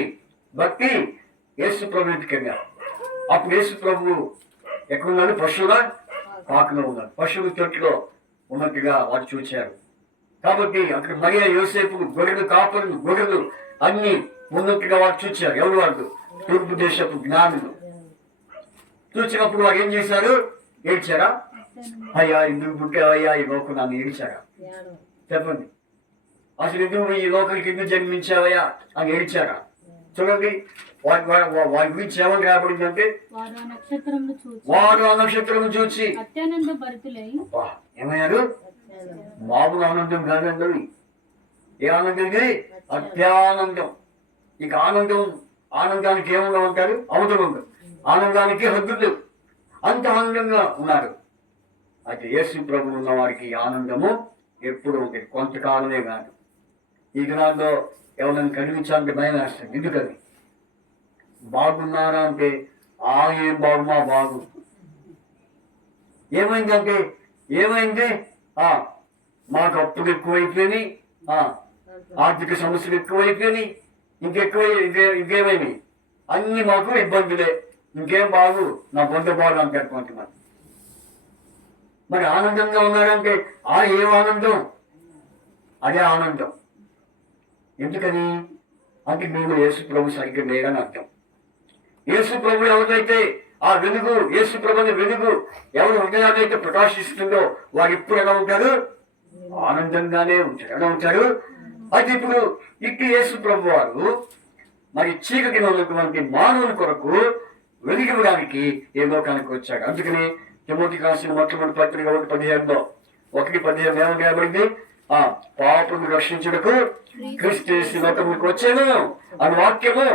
బట్టి యేసు ప్రభు ఇంటికి వెళ్ళారు. అప్పుడు యేసు ప్రభు ఎక్కడున్నాడు? పశువుల పాకలో ఉన్నాడు. పశువుల తొట్టిలో ఉన్నట్టుగా వారు చూచారు. కాబట్టి అక్కడ మరియా, యోసేపు, గొర్రెలు అన్ని ఉన్నట్టుగా వారు చూచారు. ఎవరు? వాళ్ళు తూర్పు దేశపు జ్ఞానులు. చూసినప్పుడు వారు ఏం చేశారు? ఏడ్చారా? అయ్యా ఎందుకు పుట్టావయ్యా ఈ లోకం నన్ను ఏడ్చారా? చెప్పండి. అసలు ఎందుకు ఈ లోకానికి ఎందుకు జన్మించావయ్యా అని ఏడ్చారా? చూడండి, వారి గురించి ఏమని రాబడిందంటే, వారు ఆ నక్షత్రం చూసి ఏమయ్యారు? మామూలు ఆనందం కాదండి. ఏ ఆనందం ఇది? అత్యానందం. ఇక ఆనందానికి ఏమన్నా ఉంటారు? అవతలు ఉంది. ఆనందానికి హద్దులు. అంత ఆనందంగా ఉన్నారు. అయితే యేసు ప్రభు ఉన్న వారికి ఆనందము ఎప్పుడు ఉంటుంది, కొంతకాలమే కాదు. ఈ దినాల్లో ఎవరైనా కనిపించాలంటే భయం వేస్తుంది. ఎందుకని? బాగున్నారా అంటే ఏం బాగుమా బాగు. ఏమైంది? మాకు అప్పులు ఎక్కువైపోయినాయి, ఆర్థిక సమస్యలు ఎక్కువైపోయినాయి, ఇంకేమైనాయి, అన్ని మాకు ఇబ్బందులే, ఇంకేం బాగు, నా బొంత బాగు అని పెట్టుకుంటున్నాను. మరి ఆనందంగా ఉన్నాడంటే ఏం ఆనందం? అదే ఆనందం. ఎందుకని అంటే మీరు యేసు ప్రభు సరిగ్గా లేదని అర్థం. యేసు ప్రభు ఎవరైతే ఆ వెలుగు, యేసు ప్రభుని వెలుగు ఎవరు హృదయాలైతే ప్రకాశిస్తుందో వారు ఇప్పుడు ఎలా ఉంటారు? ఆనందంగానే ఉంటారు. ఎలా ఉంటారు? అయితే ఇప్పుడు ఇట్టి యేసు ప్రభు వారు మరి చీకటి ఉన్నటువంటి మానవుని కొరకు వెలిగివ్వడానికి ఏ లోకానికి వచ్చాడు. అందుకని తిమోతికి రాసిన మొట్టమొదటి పత్రిక 1:15 ఏమని రాయబడింది? పాపను రక్షించుటకు క్రీస్తు యేసు లోకములకు వచ్చాను అని వాక్యము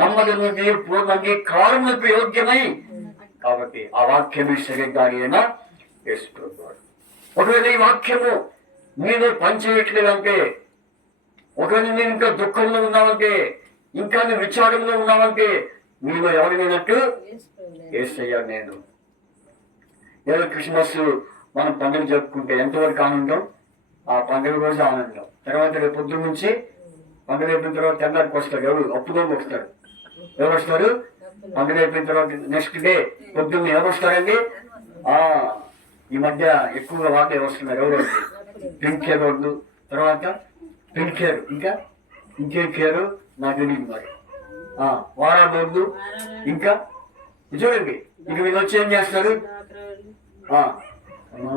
నమ్మదగినది, పూర్ణ అంగీకారములకు యోగ్యమై. కాబట్టి ఆ వాక్యము శరీరధారి అయిన యేసు ప్రభువు. ఒకవేళ ఈ వాక్యము నేను పనిచేయట్లేదంటే, ఒకవేళ నేను ఇంకా దుఃఖంలో ఉన్నావంటే, ఇంకా నువ్వు విచారంలో ఉన్నావంటే నీలో ఎవరు లేనట్టు? యేసయ్య నేను. ఏదో క్రిస్మస్ మనం పండుగ జరుపుకుంటే ఎంతవరకు ఆనందం? ఆ పండుగ రోజు ఆనందం. తర్వాత రేపు పొద్దున్న నుంచి పండుగ అయిపోయిన తర్వాత తెల్లారికి వస్తాడు. ఎవరు? అప్పులోకి వస్తాడు. ఎవరు వస్తారు? పండుగ అయిపోయిన తర్వాత నెక్స్ట్ డే పొద్దున్న ఎవరు వస్తారండి? ఈ మధ్య ఎక్కువగా వాటే వస్తున్నారు. ఎవరు? పింకేర్ వాళ్ళు, తర్వాత పింకేరు, ఇంకా ఇంకే కేరు నాకు తెలియదు. మరి వారాలు, ఇంకా చూడండి. ఇక వీళ్ళు వచ్చి ఏం చేస్తారు?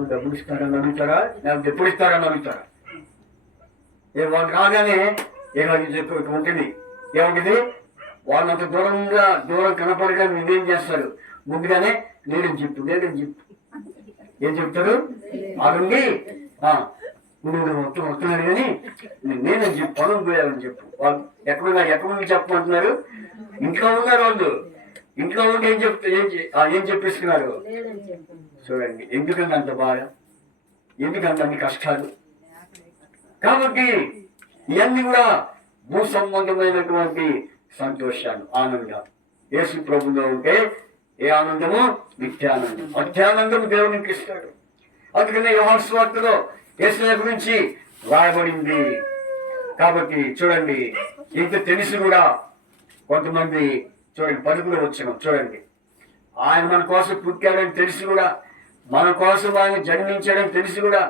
డబ్బులు ఇస్తారని అడుగుతారా, లేకపోతే ఎప్పుడు ఇస్తారని అడుగుతారా? వాళ్ళు రాగానే ఉంటుంది. ఏముంటుంది? వాళ్ళంత దూరం కనపడగా నువ్వేం చేస్తారు? ముందుగానే లేడని చెప్పు. ఏం చెప్తారు? ఆడుండి నువ్వు వస్తున్నాడు కానీ నేనని చెప్పు, పొలం పోయాలని చెప్పు. వాళ్ళు ఎక్కడుండి చెప్పమంటున్నారు? ఇంట్లో ఉన్నారు వాళ్ళు. ఇంట్లో ఉండి ఏం చెప్పిస్తున్నారు? చూడండి, ఎందుకంటే అంత బాధ, ఎందుకంటే అన్ని కష్టాలు. కాబట్టి ఇవన్నీ కూడా భూ సంబంధమైనటువంటి సంతోషాలు, ఆనందాలు. యేసు ప్రభులో ఉంటే ఏ ఆనందము? నిత్యానందం. అత్యానందం దేవునికి ఇస్తాడు. అందుకనే యోహాను సువార్తలో యేసయ్య గురించి రాయబడింది. కాబట్టి చూడండి, ఇంత తెలిసి కూడా కొంతమంది చూడండి 11వ వచనం చూడండి, ఆయన మన కోసం పుట్టాడని తెలిసి కూడా, మన కోసం ఆయన జన్మించాడని తెలిసి కూడా,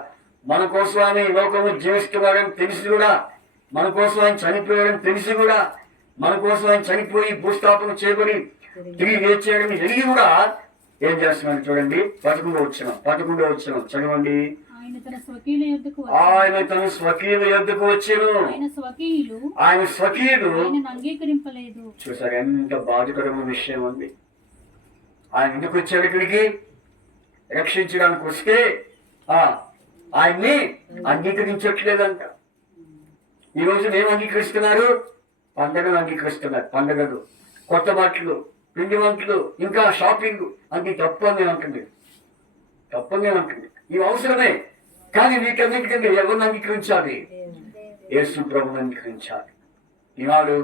మన కోసం ఆయన ఈ లోకంలో జీవిస్తున్నాడని తెలిసి కూడా, మన కోసం ఆయన చనిపోయాడని తెలిసి కూడా, మన కోసం ఆయన చనిపోయి భూస్థాపన చేయబడి తిరిగి లేచాడని ఎరిగి కూడా ఏం చేస్తున్నాడు చూడండి. 11వ వచనం చదవండి. ఆయన తన స్వకీయుల యొద్దకు వచ్చెను. ఆయన స్వకీయులు ఆయనను అంగీకరింపలేదు. చూసారు ఎంత బాధకరమైన విషయం ఉంది. ఆయన ఎందుకు వచ్చాడు ఇక్కడికి? రక్షించడానికి వస్తే ఆయన్ని అంగీకరించట్లేదంట. ఈ రోజు ఏం అంగీకరిస్తున్నారు? పండగలు అంగీకరిస్తున్నారు. పండగలు, కొత్త బట్టలు, పిండి వంటలు, ఇంకా షాపింగ్. అది తప్పని ఉంటుంది. ఇవి అవసరమే, కానీ వీటన్నిటికంటే ఎవరిని అంగీకరించాలి? యేసు ప్రభువుని అంగీకరించాలి. ఈనాడు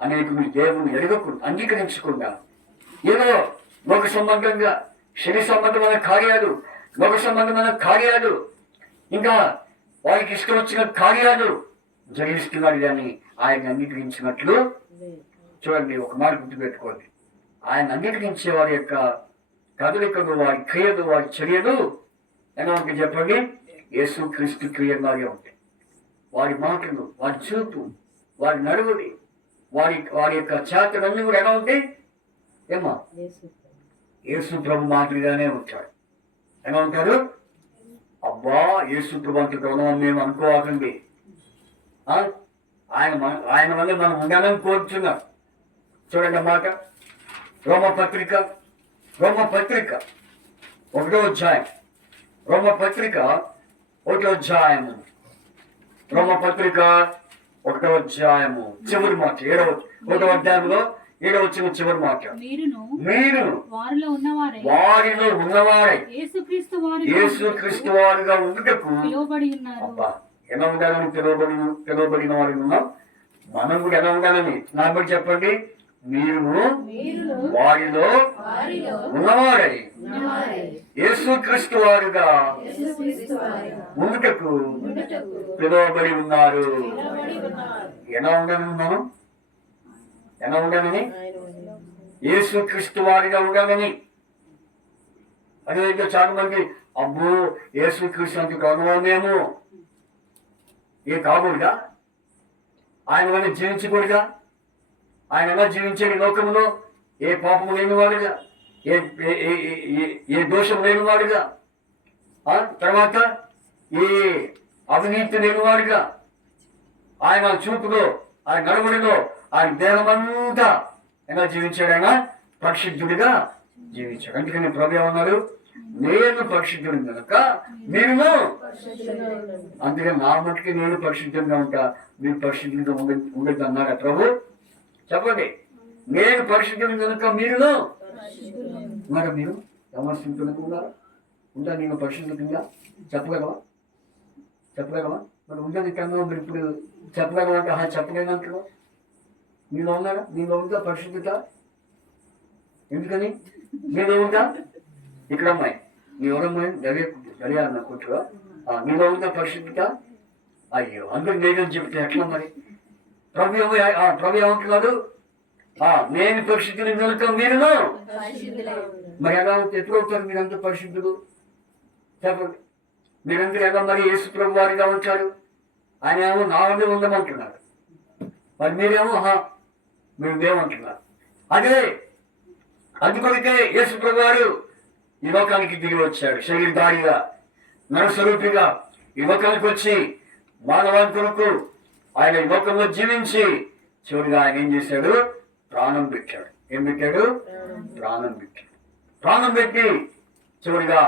అనేకులు దేవుని ఎరగకుండా, అంగీకరించకుండా ఏదో లోక సంబంధంగా, శరీర సంబంధమైన కార్యాలు, లోక సంబంధమైన కార్యాలు, ఇంకా వారికి ఇష్టం వచ్చిన కార్యాలు జరిగిస్తున్నారు. కానీ ఆయన అంగీకరించినట్లు చూడండి. ఒక మాట గుర్తుపెట్టుకోండి, ఆయన అంగీకరించే వారి యొక్క కదలికలు, వారి క్రియలు, వారి చర్యలు ఎలా ఉంటాయి చెప్పండి? యేసు క్రీస్తు క్రియలాగే ఉంటాయి. వారి మాటలు, వారి చూపు, వారి నడువుడి, వారి యొక్క చేతలన్నీ కూడా ఎలా ఉంటాయి? ఏమా యేసు ప్రభు మాదిరిగానే ఉంటాడు. ఎలా ఉంటారు? అబ్బా యేసు ప్రభు అంత గౌరవం మేము అనుకోవాలండి. ఆయన వల్ల మనం ఉండాలని కోరుచున్నాం. చూడండి అన్నమాట. రోమపత్రిక 1వ అధ్యాయం, రోమపత్రిక 1వ అధ్యాయము, చివరి మాట 1వ అధ్యాయంలో 7వ వచనం చివరి మాట, మీరు వారిలో ఉన్నవారై యేసుక్రీస్తు వారుగా ఉండుటకు పిలువబడి ఉన్నారు. ఎలా ఉండాలని పిలువబడిన వారు ఉన్నాం. మనం కూడా ఎలా ఉండాలని నా బట్టి చెప్పండి. మీరు వారిలో ఉన్నవారై యేసుక్రీస్తు వారుగా ఉండుటకు పిలువబడి ఉన్నారు. ఎలా ఉండాలని మనం? ఎలా ఉండాలని? యేసుక్రీస్తు వారిగా ఉండాలని. అదేవిధంగా చాలా మంది అబ్బో యేసుక్రీస్తు అంత గౌరవమేమో, ఏ కాకూడదా? ఆయన వల్ల జీవించకూడదా? ఆయన ఎలా జీవించాడు లోకంలో? ఏ పాపం లేనివాడుగా, ఏ దోషం లేనివాడుగా, తర్వాత ఏ అవినీతి లేనివాడుగా, ఆయన చూపులో, ఆయన నడుముడిలో, ఆయన దేహమంతా ఎలా జీవించాడు? ఆయన పరిశుద్ధుడిగా జీవించాడు. అందుకని ప్రభు ఏమన్నారు? నేను పరిశుద్ధుడిని కనుక మీరు, అందుకని నా మట్టుకి నేను పరిశుద్ధంగా ఉంటా, మీరు పరిశుద్ధంగా ఉండద్దు అన్నారా ప్రభు? చెప్పండి. నేను పరిశుద్ధుని కనుక మీరు ఉన్నారా? మీరు యమస్సులుగా ఉంటా, నేను పరిశుద్ధంగా చెప్పగలవా? మరి ఉండదు కన్నా మీరు ఇప్పుడు చెప్పగలవా? చెప్పలేనంటున్నా. మీలో ఉన్నారా? మీలో ఉందా పరిశుద్ధత? ఎందుకని మీలో ఉందా? ఇక్కడ అమ్మాయి, మీ ఎవరమ్మాయి దర్యా అన్న కూతురు, మీలో ఉందా పరిశుద్ధత? అయ్యో అందరూ లేదని చెప్తే ఎట్లా మరి? ప్రభు ఏమంటున్నాడు? నేను పరిశుద్ధుని కనుక మీరు. మరి ఎలా ఎప్పుడు అవుతారు మీరంతా పరిశుద్ధులు? చెప్పండి. మీరందరూ ఎలా మరి యేసు ప్రభు వారిగా ఉంటారు? ఆయన ఏమో నా వద్ద ఉండమంటున్నారు, మరి మీరేమో మీరు ఏమంటున్నారు? అదే అందుకొరకే యేసు ప్రభు వారు ఈ లోకానికి దిగి వచ్చాడు. శరీరధారిగా, నరస్వరూపిగా ఈ లోకానికి వచ్చి మానవాని కొరకు ఆయన ఈ లోకంలో జీవించి చివరిగా ఆయన ఏం చేశాడు? ప్రాణం పెట్టాడు. ఏం పెట్టాడు? ప్రాణం పెట్టి చివరిగా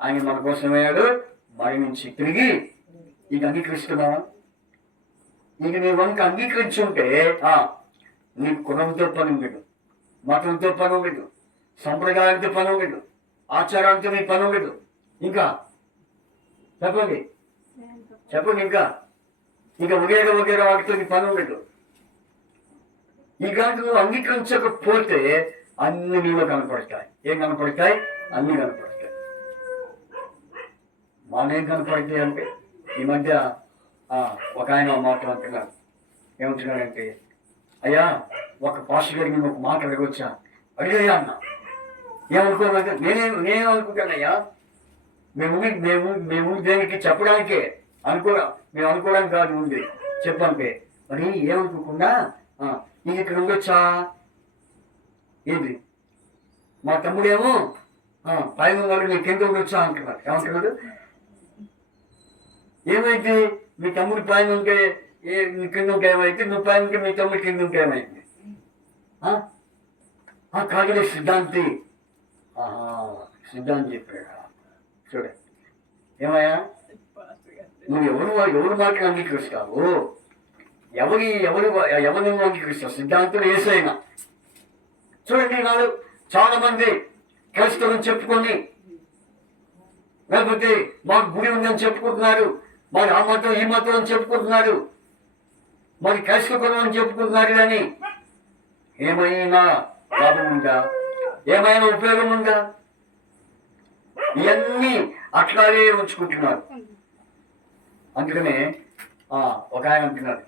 ఆయన మన కోసం అయ్యాడు. మరణించి తిరిగి ఇక అంగీకరిస్తున్నావా? ఇక నీ వంక అంగీకరించి ఉంటే నీ కులంతో పని ఉండదు, మతంతో పని ఉండదు, సంప్రదాయాలతో పని ఉండదు, ఆచారాలతో నీ పని ఉండదు. ఇంకా చెప్పండి ఇంకా వగేర వాటితో నీ పని ఉండదు. ఇక నువ్వు అంగీకరించకపోతే అన్ని నీలో కనపడతాయి. ఏం కనపడతాయి? అన్ని కనపడతాయి. మానేం కనపడితే అంటే ఈ మధ్య ఒక ఆయన మాట అంటున్నారు. ఏమంటున్నాడంటే, అయ్యా ఒక పాస్టర్ గారికి నేను ఒక మాట అడగొచ్చా? అడిగయ్యా అన్న. ఏమనుకోమంటే నేనేమనుకుంటానయ్యా, మేము దేనికి చెప్పడానికే మేము అనుకోవడానికి కాదు ఉంది చెప్పంటే. మరి ఏమనుకోకుండా నీకు ఇక్కడ ఉండొచ్చా ఏంటి? మా తమ్ముడేమో పైన వాళ్ళు నీకు కింద ఉండొచ్చా అంటున్నారు. ఏమంటున్నాడు? ఏమైతే మీ తమ్ముడు పైన ఉంటే నీ కింద ఉంటే ఏమైతే, నువ్వు పైన ఉంటే మీ తమ్ముడు కింద ఉంటే ఏమైంది? కాదులే సిద్ధాంతి చెప్పాడు. చూడే ఏమయ్యా, నువ్వు ఎవరు మాటలు అంగీకరిస్తావు? ఎవరిని అంగీకరిస్తావు? సిద్ధాంతులు ఏసైనా. చూడండి, నాడు చాలా మంది క్రైస్తవం చెప్పుకొని, లేకపోతే మాకు గుడి ఉందని చెప్పుకుంటున్నారు, మరి ఆ మతం ఈ మతం అని చెప్పుకుంటున్నారు, మరి క్రైస్తవం అని చెప్పుకుంటున్నారు. కానీ ఏమైనా లాభం ఉందా? ఏమైనా ఉపయోగం ఉందా? ఇవన్నీ అట్లాగే ఉంచుకుంటున్నారు. అందుకనే ఒక ఆయన అంటున్నాడు,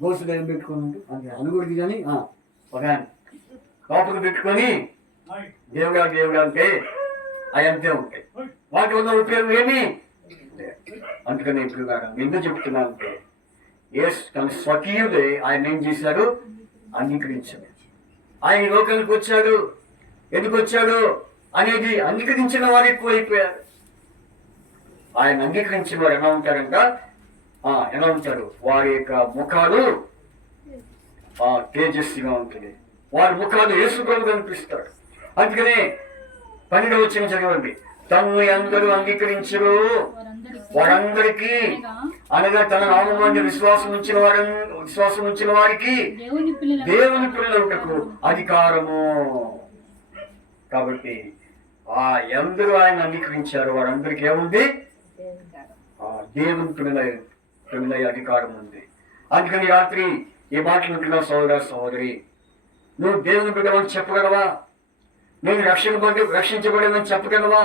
గోసులు ఏం పెట్టుకుని అనుకూడదు. కానీ ఒక ఆయన కాపులు పెట్టుకొని దేవుడా అంటే అవి అంతే ఉంటాయి. వాటి వల్ల ఉపయోగం ఏమి? అందుకని ఇప్పుడు ఎందుకు చెప్తున్నా అంటే, తన స్వకీయుడే ఆయన ఏం చేశాడు? అంగీకరించాడు. ఆయన లోకానికి వచ్చాడు. ఎందుకు వచ్చాడు అనేది అంగీకరించిన వారు ఎక్కువైపోయారు. ఆయన అంగీకరించిన వారు ఎలా ఉంటారంట? ఎలా ఉంటారు? వారి యొక్క ముఖాలు తేజస్సుగా ఉంటుంది. వారి ముఖాలు యేసుప్రభు కనిపిస్తాడు. అందుకనే 12వ వచనం చదవండి. తమ్ము అందరూ అంగీకరించరు వారందరికీ, అనగా తన నామమునందు విశ్వాసం ఉంచిన వారికి దేవుని పిల్లలకు అధికారము. కాబట్టి ఎందరూ ఆయన అంగీకరించారు వారందరికీ ఏముంది? దేవుని పిల్లల అధికారం ఉంది. అందుకని రాత్రి ఈ మాటలు ఉంటున్నా సహోదరి, నువ్వు దేవుని బిడ్డవని చెప్పగలవా? నేను రక్షించబడేదని చెప్పగలవా?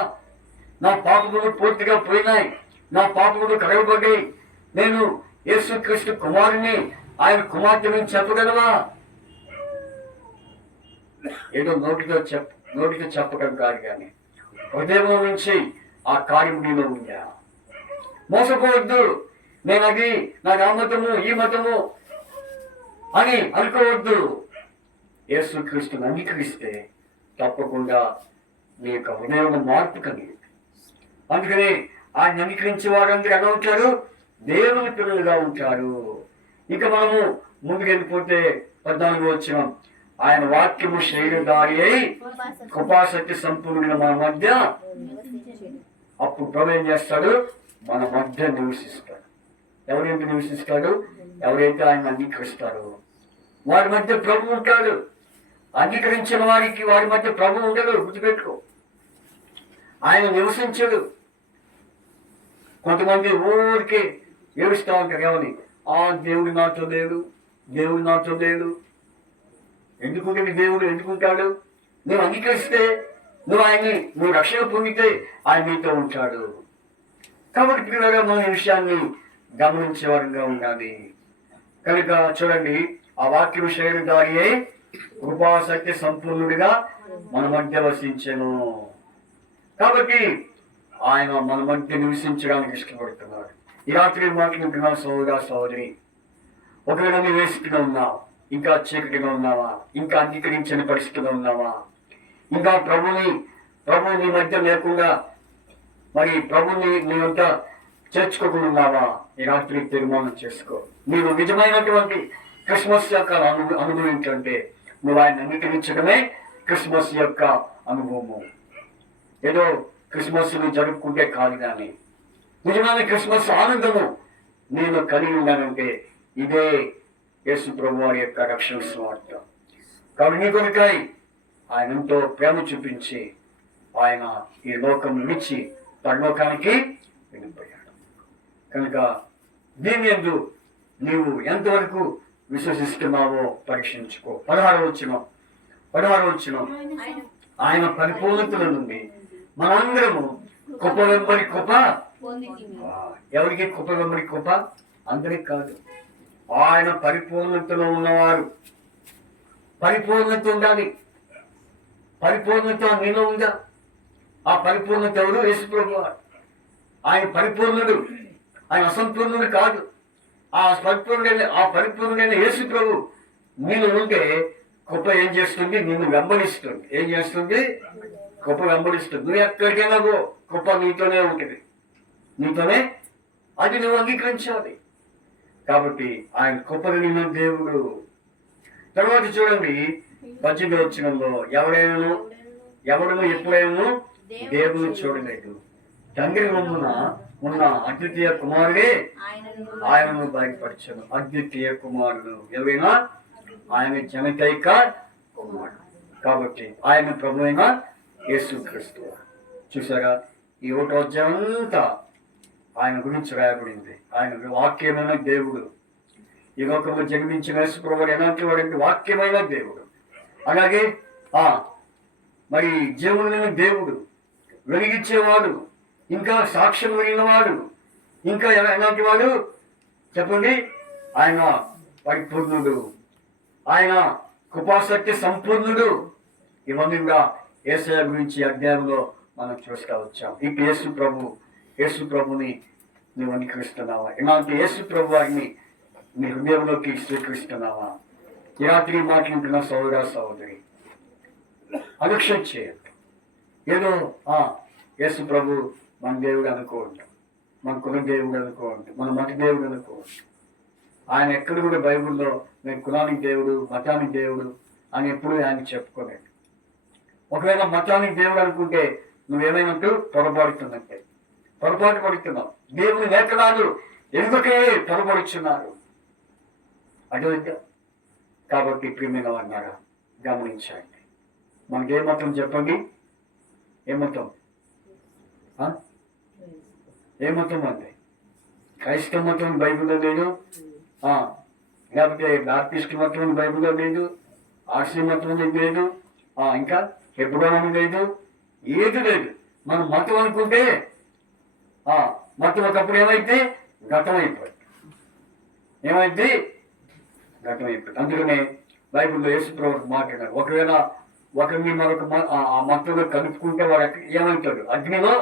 నా పాపములు పూర్తిగా పోయినాయి, నా పాపములు కడగబడ్డాయి, నేను యేసుక్రీస్తు కుమారుని, ఆయన కుమార్తెని చెప్పగలవా? ఏదో నోటితో చెప్పడం కాదు, కానీ హృదయం నుంచి ఆ కార్యం నీలో ఉందా? మోసపోవద్దు. నేను అది నాకు ఆ మతము ఈ మతము అని అనుకోవద్దు. యేసుక్రీస్తుని అంగీకరిస్తే తప్పకుండా నీ యొక్క హృదయంలో మార్పు కలిగింది. అందుకని ఆయన అంగీకరించే వారందరూ ఎలా ఉంటారు? దేవుని పిల్లలుగా ఉంటారు. ఇక మనము ముందుకు వెళ్ళిపోతే 14వ వచనం, ఆయన వాక్యము శరీరధారి అయి కృపాసత్య సంపూర్ణ మన మధ్య, అప్పుడు ప్రభు ఏం చేస్తాడు? మన మధ్య నివసిస్తాడు. ఎవరైతే నివసిస్తాడు? ఎవరైతే ఆయన అంగీకరిస్తారో వారి మధ్య ప్రభు ఉంటాడు. అంగీకరించిన వారికి వారి మధ్య ప్రభు ఉండడు. గుర్తుపెట్టుకో, ఆయన నివసించడు. కొంతమంది ఊరికే ఏడుస్తూ ఉంటారు. ఏమని? దేవుడు నాతో లేడు, దేవుడు నాతో లేడు. ఎందుకుంటే దేవుడు ఎందుకుంటాడు? నువ్వు అంగీకరిస్తే, నువ్వు రక్షణ పొందితే ఆయన నీతో ఉంటాడు. కాబట్టి పిల్లలుగా మన విషయాన్ని గమనించే వారంగా ఉండాలి. కనుక చూడండి, ఆ వాక్యం శరీరధారి అయి కృపాసక్తి సంపూర్ణుడిగా మన మధ్య వసించెను. కాబట్టి ఆయన మన మధ్య నివసించడానికి ఇష్టపడుతున్నాడు. ఈ రాత్రి మాట్లాడుతున్నా సహోదరి, ఒకవేళ నువ్వు వేసుకుని ఉన్నావు, ఇంకా చీకటిగా ఉన్నావా, ఇంకా అంగీకరించిన పరిస్థితిలో ఉన్నావా, ఇంకా ప్రభుని నీ మధ్య లేకుండా మరి ప్రభుని నీవంతా చేర్చుకోకుండా ఉన్నావా? ఈ రాత్రి తీర్మానం చేసుకో. నీవు నిజమైనటువంటి క్రిస్మస్ యొక్క అనుభవించంటే నువ్వు ఆయన అంగీకరించడమే క్రిస్మస్ యొక్క అనుభవము. ఏదో క్రిస్మస్ ని జరుపుకుంటే కాదు, కానీ నిజమైన క్రిస్మస్ ఆనందము నేను కలిగి ఉన్నానంటే ఇదే యేసు ప్రభు వారి యొక్క రక్షణ స్వార్థ. కాబట్టి నీ కొరకై ఆయన ఎంతో ప్రేమ చూపించి ఆయన ఈ లోకం విడిచి పరలోకానికి వెళ్ళిపోయాడు. కనుక దీని యందు నీవు ఎంతవరకు విశ్వసిస్తున్నావో పరీక్షించుకో. 16వ వచనం, ఆయన పరిపూర్ణతల నుండి మనందరము కృప వెంబడి కృప ఎవరికి కృప వెంబడి కృప? అందరికి కాదు. ఆయన పరిపూర్ణతలో ఉన్నవారు. పరిపూర్ణత ఉండాలి. పరిపూర్ణత నీలో ఉందా? ఆ పరిపూర్ణత ఎవరు? యేసు ప్రభువు. ఆయన పరిపూర్ణుడు, ఆయన అసంపూర్ణుడు కాదు. ఆ పరిపూర్ణుడైన యేసు ప్రభు నీలో ఉంటే కృప ఏం చేస్తుంది? నిన్ను వెంబడిస్తుంది. ఏం చేస్తుంది? కృప వెంబడిస్తుంది. నువ్వు ఎక్కడికైనా పో, కృప నీతోనే ఉంటుంది. నీతోనే అది నువ్వు అంగీకరించాలి. కాబట్టి ఆయన కృప కలిగిన దేవుడు. తర్వాత చూడండి 18వ వచనంలో, ఎవడును ఎప్పుడైనా దేవుని చూడలేదు, తండ్రి రొమ్మున ఉన్న అద్వితీయ కుమారుడే ఆయనను బయటపరచను. అద్వితీయ కుమారుడు ఎవరైనా? ఆయన జనకైక కుమారుడు. కాబట్టి ఆయన ప్రభు అయిన యేసుక్రీస్తు. చూసారా, ఈ 1వ అధ్యాయం అంతా ఆయన గురించి రాయబడింది. ఆయన వాక్యమైన దేవుడు. ఈ లోకంలో జన్మించిన యేసు ప్రభువు ఎలాంటి వాడంటే వాక్యమైన దేవుడు. అలాగే మరి జీవుడైన దేవుడు, వెలిగించేవాడు, ఇంకా సాక్ష్యం వెళ్ళినవాడు, ఇంకా ఎలాంటి వాడు చెప్పండి? ఆయన పరిపూర్ణుడు, ఆయన కృపాసక్తి సంపూర్ణుడు. ఇవన్నీ కూడా యేసయ్య గురించి అధ్యాయంలో మనం చూస్తూ వచ్చాం. ఇప్పుడు యేసు ప్రభుని నువ్వు అంగీకరిస్తున్నావా? ఇలాంటి యేసు ప్రభు వారిని నీ హృదయంలోకి స్వీకరిస్తున్నావా? ఈ రాత్రి మాట్లాడుతున్న సోదర సహోదరి, అలక్ష్యం చేయండి. ఏదో యేసు ప్రభు మన దేవుడు అనుకోండి, మన కుల దేవుడు అనుకోండి, మన మత దేవుడు అనుకోండి. ఆయన ఎక్కడ కూడా బైబిల్లో నేను కులానికి దేవుడు, మతానికి దేవుడు అని ఎప్పుడు ఆయన చెప్పుకోలేదు. ఒకవేళ మతానికి దేవుడు అనుకుంటే నువ్వేమైనట్టు పొరపాటు పడుతున్నావు. దేవుని లేఖనాలు ఎందుకే పొరపడుచున్నారు అటువంటి. కాబట్టి ప్రియమైన అన్నారా, గమనించండి. మనకే మతం చెప్పండి? ఏ మతం అండి? క్రైస్తవ మతం బైబిల్లో లేదు, లేకపోతే బాప్టిస్ట్ మతం బైబిల్లో లేదు, ఆర్సీ మతం లేదు, ఇంకా హెబ్రోన్ లేదు, ఏది లేదు. మనం మతం అనుకుంటే మతం ఒకప్పుడు ఏమైతే గతం అయిపోయింది. అందుకనే బైబిల్లో యేసు ప్రభువు మాట్లాడారు, ఒకవేళ ఒకరిని మరొక మతంలో కలుపుకుంటే వాడు ఏమవుతాడు? అగ్నిలో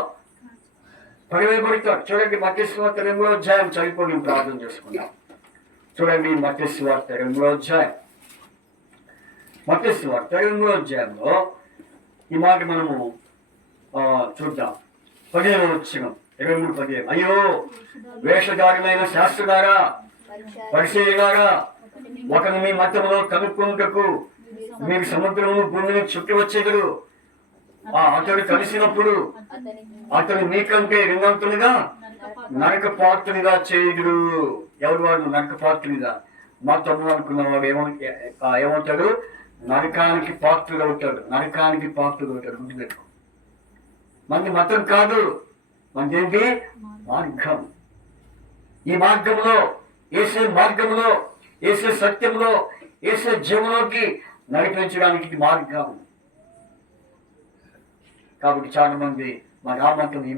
పడివేయబడతాడు. చూడండి మత్తయి సువార్త 2వ అధ్యాయం చదువుకొని ప్రార్థన చేసుకున్నాం. చూడండి మత్తయి సువార్త 2వ అధ్యాయం. మత్తయి సువార్త 2వ అధ్యాయంలో ఈ మాట మనము చూద్దాం. 15వ వచనం 23-15. అయ్యో వేషధారులైన శాస్త్రులారా, పరిసయ్యులారా, ఒకరిని మీ మతంలో కనుక్కొనుటకు మీరు సముద్రము భూమిని చుట్టి వచ్చేగడు. అతడు కలిసినప్పుడు అతడు మీకంటే రెండంతులుగా నరక పాత్రునిగా చేయుదుడు. ఎవరు వాడు నరక పాత్రునిగా? మతము అనుకున్నవాడు ఏమవుతాడు? నరకానికి పాత్రుడవుతాడు. గుర్తుపెట్టుకో. మనది మతం కాదు, మనదేంటి? మార్గం. ఈ మార్గంలో, యేసు మార్గంలో, యేసు సత్యంలో, యేసు జీవంలోకి నడిపించడానికి మార్గం. కాబట్టి చాలా మంది మరి ఆ మతం ఈ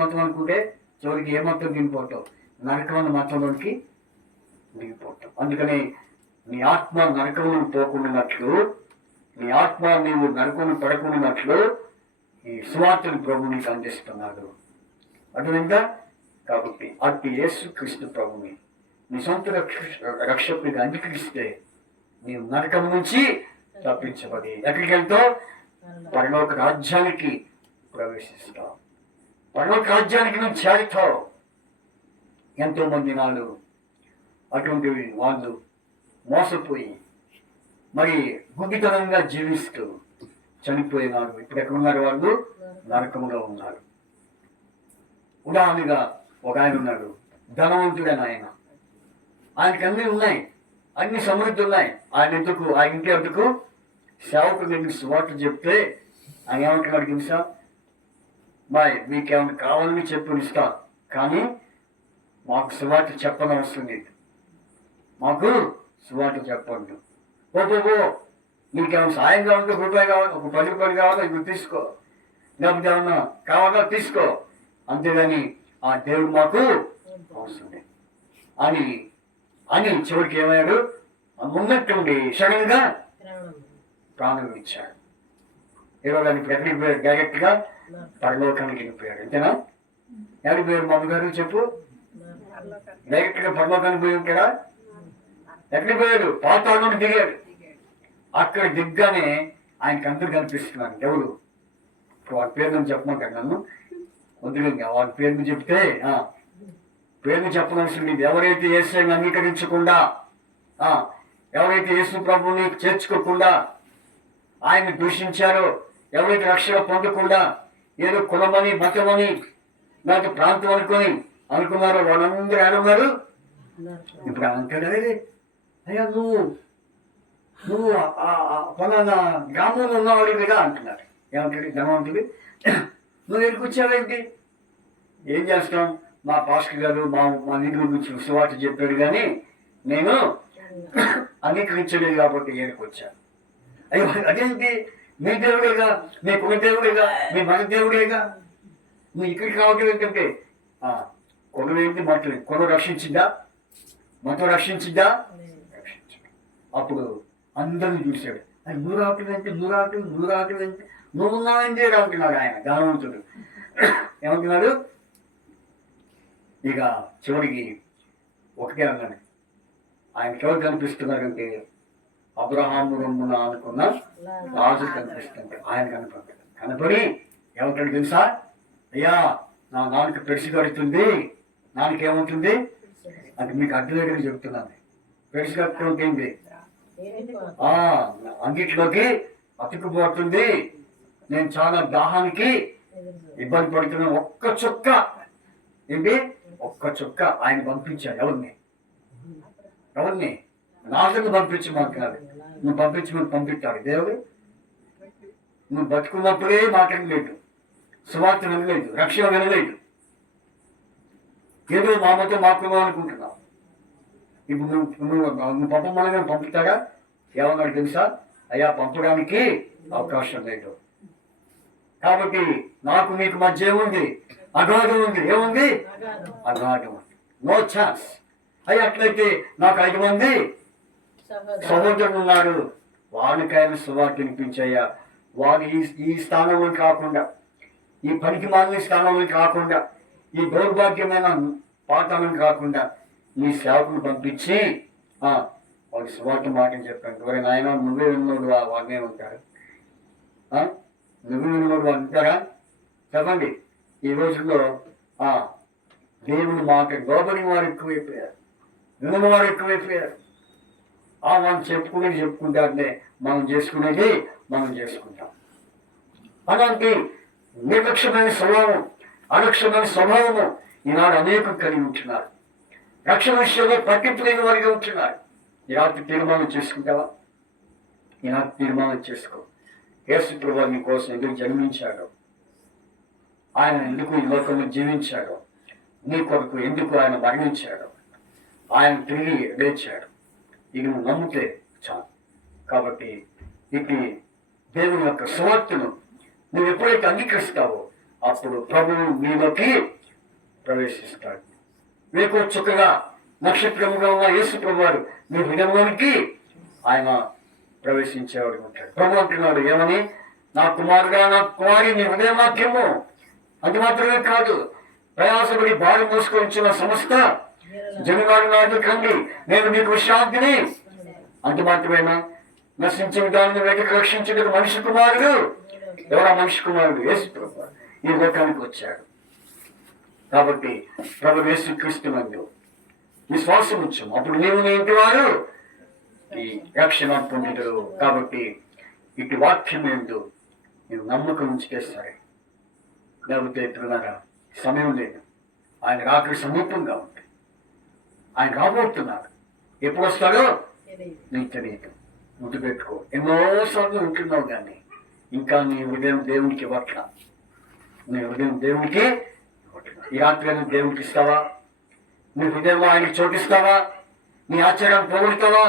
మతం అనుకుంటే చివరికి ఏ మతం దిగిపోతావు? నరకమైన మతంలోకి దిగిపోతాం. అందుకని నీ ఆత్మ నరకంలో పోకుండానట్లు, నీ ఆత్మ నీవు నరకంలో పడకుండానట్లు ఈ సువార్తను ప్రభు నీకు అందిస్తున్నాడు. అర్థమైందా? కాబట్టి అట్టి యేసుక్రీస్తు ప్రభుని నీ సొంత రక్షకుడిగా అంగీకరిస్తే నీవు నరకం నుంచి తప్పించబడి ఎక్కడికి వెళ్తావు? పరలోక రాజ్యానికి ప్రవేశిస్తావు. పరలోక రాజ్యానికి నువ్వు చేరుతావు. ఎంతో మంది నాడు అటువంటి వాళ్ళు మోసపోయి మరి గుడ్డితనంగా జీవిస్తూ చనిపోయినాడు. ఇప్పుడు ఎక్కడున్నారు? వాళ్ళు నరకంలో ఉన్నారు. ఉదాహరణగా ఒక ఆయన ఉన్నాడు, ధనవంతుడైన ఆయనకి అన్నీ ఉన్నాయి, అన్ని సమృద్ధి ఉన్నాయి. ఆ ఇంటి ఎందుకు సేవకుడు దగ్గర సువార్త చెప్తే ఆయన ఏమంటున్నాడు తెలుసా? బాయ్ మీకేమైనా కావాలని చెప్పి ఇస్తా, కానీ మాకు సువార్త చెప్పనవసరం లేదు, మాకు సువార్త చెప్పండి. పో నీకేమైనా సాయం కావాలంటే రూపాయి కావాలి, ఒక 10 రూపాయలు కావాలా, ఇప్పుడు తీసుకో, లేకపోతే ఏమన్నా కావాలా తీసుకో, అంతేగాని ఆ దేవుడు మాకు అవసరం లేదు అని అని చివరికి ఏమయ్యాడు? ఉన్నట్టుండి సడన్ గా ప్రాణం ఇచ్చాడు. ఈరోజు ఇప్పుడు ఎక్కడికి పోయాడు? డైరెక్ట్ గా పరలోకానికి వెళ్ళిపోయాడు. అంతేనా? ఎక్కడికి పోయాడు మామూలు గారు చెప్పు? డైరెక్ట్ గా పరలోకానికి పోయి ఉంటాడా? ఎక్కడికి పోయాడు? పాతాళంలోకి దిగాడు. అక్కడ దిగ్గానే ఆయనకి అందరూ కనిపిస్తున్నాడు. ఎవరు? వాళ్ళ పేరు నేను చెప్పమంటాడు నన్ను. వద్దుగా వాళ్ళ పేరుని చెప్తే పేరుని చెప్పవలసిన లేదు. ఎవరైతే యేసుని అంగీకరించకుండా, ఎవరైతే యేసు ప్రభువుని చేర్చుకోకుండా ఆయన్ని దూషించారో, ఎవరైతే రక్షణ పొందకుండా ఏదో కులమని మతమని నాకు ప్రాంతం అనుకున్నారో వాళ్ళందరూ ఏడున్నారు. ఇప్పుడు అంటాడు, అయ్యా నువ్వు ఫలానా గ్రామంలో ఉన్నవాడివిగా అంటున్నారు. ఏమంటాడు ధనవంతుడు? నువ్వు ఎక్కడికి వచ్చావేంటి? ఏం చేస్తాం? మా పాస్టర్ గారు మా వీధి గురించి సువార్త చెప్పాడు కానీ నేను అంగీకరించలేదు కాబట్టి ఏడుకు వచ్చాను. అయ్యో అదేంటి? మీ దేవుడేగా, మీ కుల దేవుడేగా, మీ మత దేవుడేగా, నువ్వు ఇక్కడికి రావటం ఏంటంటే కులం ఏంటి? మతం. కులం రక్షించిందా? మతం రక్షించిందా? రక్షించింది. అప్పుడు అందరిని చూశాడు. అది నువ్వు రావట్లేదంటే నువ్వు ఉన్నావంటే రావుతున్నాడు ఆయన ధనవంతుడు. ఏమంటున్నాడు? ఇక చివరికి ఒకటే అన్నాడు, ఆయన ఎవరు కనిపిస్తున్నారంటే అబ్రహాము రొమ్మున అనుకున్న రాజు కనిపిస్తుంటాడు. ఆయన కనపడి ఏమంటాడు తెలుసా? అయ్యా నా నాన్నకి పెడిసి కడుతుంది. నాన్నకేమవుతుంది అంటే మీకు అడ్డుగా చెప్తున్నాను. పెడిసి కట్టుకుంటుంది అంగిట్లోకి అతుక్కుపోతుంది. నేను చాలా దాహానికి ఇబ్బంది పడుతున్నాను. ఒక్క చుక్క ఆయన పంపించాడు. ఎవరిని? నాశను పంపించమంటున్నాడు. నువ్వు పంపిస్తాడు దేవుడు. నువ్వు బతుకున్నప్పుడే మాట్లాడలేదు, సువార్త వినలేదు, రక్షణ వినలేదు, ఏదో మామతో మాత్రమే అనుకుంటున్నావు. ఇప్పుడు నువ్వు పంపమనగా పంపుతాడా? ఏమన్నాడు తెలుసా? అయ్యా పంపడానికి అవకాశం లేదు. కాబట్టి నాకు మీకు మధ్య ఏముంది? అగాధం ఉంది. ఏముంది? అగాధం ఉంది. No chance. అయ్యా అట్లయితే నాకు 5 మంది సహోదరులు ఉన్నారు, వాళ్ళకైనా సువార్త వినిపించయ్యా. వాళ్ళు ఈ స్థానంలో కాకుండా, ఈ పనికి మాలిన స్థానంలో కాకుండా, ఈ దౌర్భాగ్యమైన పాఠాలను కాకుండా నీ సేవకుని పంపించి వాళ్ళకి సువార్త మాటని చెప్పాను. ఎవరి నాయన నువ్వే విన్నోడు వాళ్ళనే ఉంటారు. నువ్వే విన్నోడు వాళ్ళు ఉంటారా? చెప్పండి. ఈ రోజుల్లో దేవుని మాట లోబడి వారు ఎక్కువైపోయారు, వినని వారు ఎక్కువైపోయారు. మనం చెప్పుకుంటారనే మనం చేసుకుంటాం. అలాంటి నిర్లక్ష్యమైన స్వభావం, అలక్ష్యమైన స్వభావము ఈనాడు అనేకం కలిగి ఉంటున్నారు. రక్షణ విషయంలో పట్టింపు లేని వారిగా ఉంటున్నారు. ఈనాటి తీర్మానం చేసుకుంటావా? ఈనాటి తీర్మానం చేసుకో. యేసు ప్రభువు నీ కోసం ఎందుకు జన్మించాడు? ఆయన ఎందుకు ఈ లోకంలో జీవించాడు? నీ కొరకు ఎందుకు ఆయన మరణించాడు? ఆయన తిరిగి లేచాడు. ఇక నువ్వు నమ్మితే చాలు. కాబట్టి ఇది దేవుని యొక్క సువార్తను నువ్వు ఎప్పుడైతే అంగీకరిస్తావో అప్పుడు ప్రభువు నీలోకి ప్రవేశిస్తాడు. మీకు చుక్కగా నక్షత్రముగా ఉన్న యేసు ప్రభువారు నీ హృదయంలోనికి ఆయన ప్రవేశించేవాడు ఉంటాడు. ప్రభు అంటున్నాడు ఏమని? నా కుమారుగా, నా కుమారి నీ హృదయవాక్యము. అది మాత్రమే కాదు, ప్రయాసపడి భారం మోసుకొచ్చిన సమస్త జనులారు నాటి కండి నేను మీకు విశ్రాంతిని. అంత మాత్రమేనా? నశించిన దానిని వెతికి రక్షించడానికి మనిషి కుమారుడు. ఎవరా మనిషి కుమారుడు? యేసు ప్రభువు ఈ లోకానికి వచ్చాడు. కాబట్టి ప్రభు యేసుక్రీస్తునందు విశ్వాసం ఉంచాము, అప్పుడు నీవు నీ ఇంటి వారు ఈ రక్షణ పొందుతారు. కాబట్టి ఇటు వాక్యం ఏందో నేను నమ్మకం ఉంచితే సరే. లేకపోతే ఎప్పుడున్నారా సమయం లేదు. ఆయన రాత్రి సమీపంగా ఉంది. ఆయన రాబోతున్నాడు. ఎప్పుడు వస్తాడో నీకు తెలియదు. ముందు పెట్టుకో. ఎన్నోసార్లు ఉంటున్నావు కానీ ఇంకా నీ హృదయం దేవునికి ఇవ్వట్లా. నీ హృదయం దేవునికి ఈ రాత్రి దేవునికి ఇస్తావా? నీ హృదయంలో ఆయనకి చోటిస్తావా? నీ ఆచారాన్ని పోగొడతావా?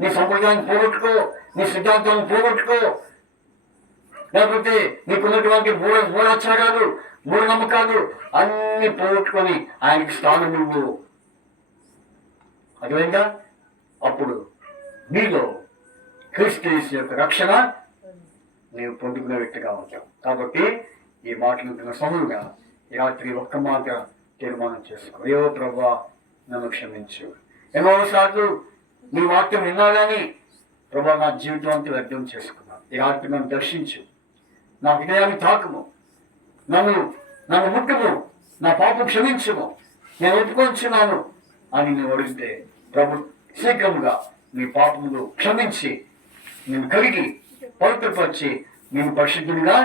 నీ సంప్రదాయాన్ని పోగొట్టుకో, నీ సిద్ధాంతాన్ని పోగొట్టుకో. లేకపోతే నీకున్నటువంటి మూఢాచారాలు, మూఢనమ్మకాలు అన్ని పోగొట్టుకొని ఆయనకి స్థానం నువ్వు అదేవిధంగా అప్పుడు నీలో క్రీస్తు యేసు యొక్క రక్షణ నీవు పొందుకునే వ్యక్తిగా ఉంటావు. కాబట్టి ఈ మాటలు వింటున్న సమయంగా ఈ రాత్రి ఒక్క మాట తీర్మానం చేసుకో. అయ్యో ప్రభా, నన్ను క్షమించు. ఎన్నోసార్లు నీ వాక్యం విన్నా కానీ ప్రభా నా జీవితం అంతా వ్యర్థం చేసుకున్నాను. ఈ రాత్రి నన్ను దర్శించు, నా హృదయాన్ని తాకుము, నన్ను ముట్టుము, నా పాపం క్షమించుము, నేను ఒప్పుకొంచున్నాను అని నేను అడిగితే ప్రభు శీఘ్రముగా నీ పాపములు క్షమించి నేను కడిగి పవిత్రపరిచి నేను పరిశుద్ధునిగా